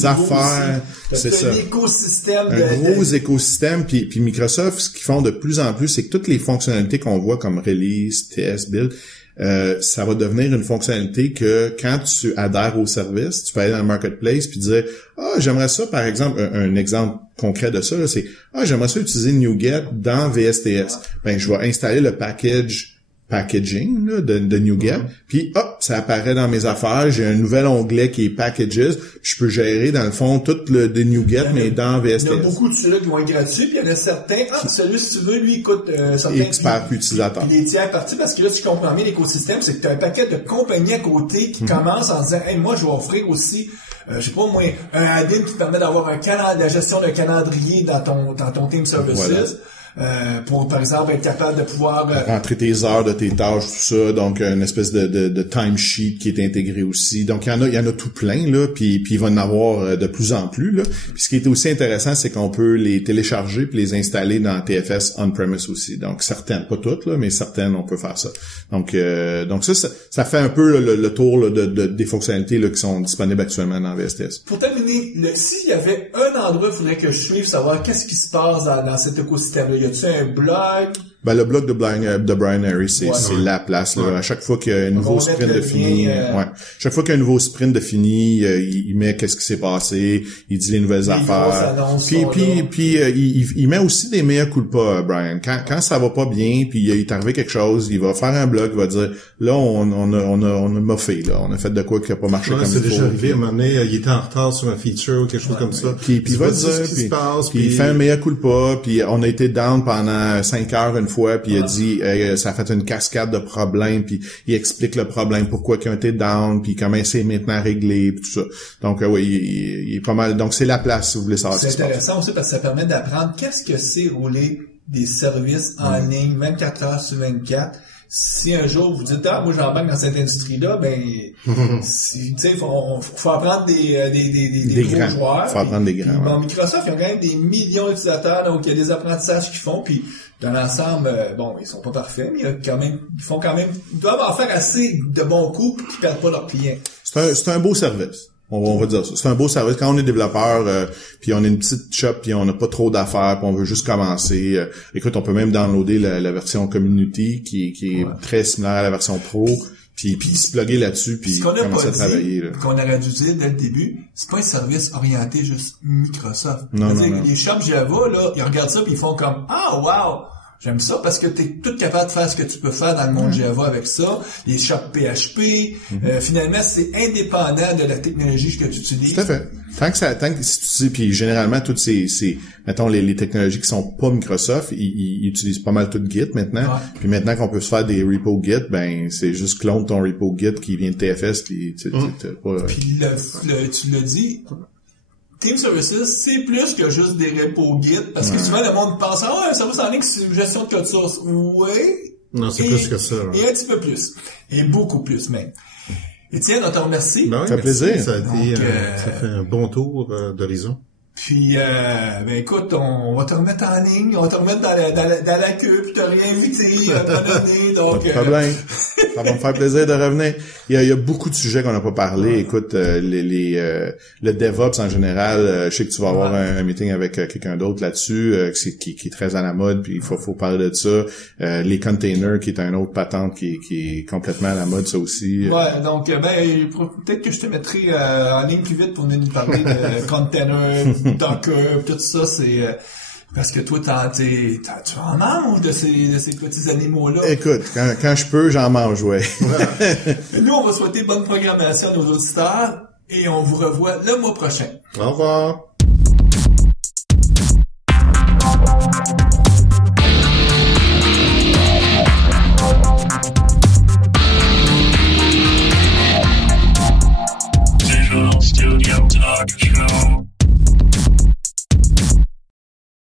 affaires, c'est ça. Un gros écosystème. Puis Microsoft, ce qu'ils font de plus en plus, c'est que toutes les fonctionnalités qu'on voit comme release, test, build, ça va devenir une fonctionnalité que quand tu adhères au service, tu peux aller dans le marketplace puis dire j'aimerais ça, par exemple, un exemple concret de ça, là, c'est j'aimerais ça utiliser NuGet dans VSTS. Ben je vais installer le packaging là, de NuGet, puis ça apparaît dans mes affaires, j'ai un nouvel onglet qui est Packages, je peux gérer dans le fond tout le de NuGet, mais dans VSTS. Il y a beaucoup de ceux-là qui vont être gratuits, puis il y en a certains, celui si tu veux, lui, coûte certains expert utilisateur. Puis les tiers parties, parce que là, si je comprends bien l'écosystème, c'est que tu as un paquet de compagnies à côté qui commencent en disant, hey, moi, je vais offrir aussi je sais pas moi, un add-in qui te permet d'avoir la gestion d'un calendrier dans ton Team Services. Voilà. Pour, par exemple, être capable de pouvoir rentrer tes heures de tes tâches, tout ça, donc une espèce de timesheet qui est intégré aussi. Donc il y en a tout plein là, puis il va en avoir de plus en plus là. Puis ce qui est aussi intéressant, c'est qu'on peut les télécharger puis les installer dans TFS on-premise aussi. Donc certaines, pas toutes là, mais certaines on peut faire ça. Donc ça fait un peu le tour là, des fonctionnalités là qui sont disponibles actuellement dans VSTS. Pour terminer, s'il y avait un endroit, il faudrait que je suive savoir qu'est-ce qui se passe dans cet écosystème-là. Y a-tu un blog? Ben, le blog de Brian Harris, c'est la place, là. Ouais. À chaque fois qu'il y a un nouveau sprint de fini, chaque fois qu'il y a un nouveau sprint de fini, il met qu'est-ce qui s'est passé, il dit les nouvelles affaires. Puis il met aussi des mea culpa, Brian. Quand ça va pas bien, puis il est arrivé quelque chose, il va faire un blog, il va dire, là, on a moffé, là. On a fait de quoi qui a pas marché comme il faut. C'est déjà arrivé, à un moment donné, il était en retard sur un feature ou quelque chose comme ça. Puis il va dire, puis il fait un mea culpa, puis on a été down pendant 5 heures une fois, puis il a dit ça a fait une cascade de problèmes, puis il explique le problème, pourquoi ils ont été down, puis comment c'est maintenant réglé, puis tout ça. Donc oui, il est pas mal. Donc c'est la place si vous voulez savoir. C'est intéressant aussi parce que ça permet d'apprendre qu'est-ce que c'est rouler des services en ligne 24 heures sur 24. Si un jour vous dites moi j'embarque dans cette industrie-là, ben tu sais faut apprendre des gros joueurs. Faut apprendre des grands. Bon, Microsoft, ils ont quand même des millions d'utilisateurs, donc il y a des apprentissages qu'ils font, puis dans l'ensemble, ils sont pas parfaits, mais ils doivent en faire assez de bons coups pour qu'ils perdent pas leurs clients. C'est un beau service. On va dire ça. C'est un beau service. Quand on est développeur, puis on est une petite shop, puis on n'a pas trop d'affaires, puis on veut juste commencer. Écoute, on peut même downloader la version Community qui est très similaire à la version Pro, puis se plugger là-dessus, puis commencer à travailler. Qu'on aurait dû dire dès le début, c'est pas un service orienté juste Microsoft. Non. Les shops Java, là, ils regardent ça puis ils font comme wow! J'aime ça parce que t'es tout capable de faire ce que tu peux faire dans le monde Java avec ça. Les shops PHP, finalement, c'est indépendant de la technologie que tu utilises. Tout à fait. Tant que si tu sais, puis généralement, toutes ces mettons, les technologies qui sont pas Microsoft, ils utilisent pas mal tout Git maintenant. Ouais. Puis maintenant qu'on peut se faire des repos Git, ben, c'est juste clone ton repo Git qui vient de TFS, puis tu tu l'as dit, Team Services, c'est plus que juste des repos Git, parce que souvent le monde pense, un service en ligne, c'est une gestion de code source. Oui. Non, c'est plus que ça. Et un petit peu plus. Et beaucoup plus même. Étienne, on te remercie. Ça fait plaisir. Ça fait un bon tour d'horizon. Puis, écoute, on va te remettre en ligne, on va te remettre dans la queue, puis t'as réinvité, donc... Pas de problème. Ça va me faire plaisir de revenir. Il y a beaucoup de sujets qu'on n'a pas parlé. Écoute, le DevOps en général, je sais que tu vas avoir un meeting avec quelqu'un d'autre là-dessus, qui est très à la mode, puis il faut parler de ça. Les containers, qui est un autre patente qui est complètement à la mode, ça aussi. Ouais, donc, peut-être que je te mettrai en ligne plus vite pour nous parler de containers, Docker, tout ça, c'est parce que toi, tu en manges de ces petits animaux-là. Écoute, quand je peux, j'en mange, ouais. Nous, on va souhaiter bonne programmation à nos auditeurs et on vous revoit le mois prochain. Au revoir.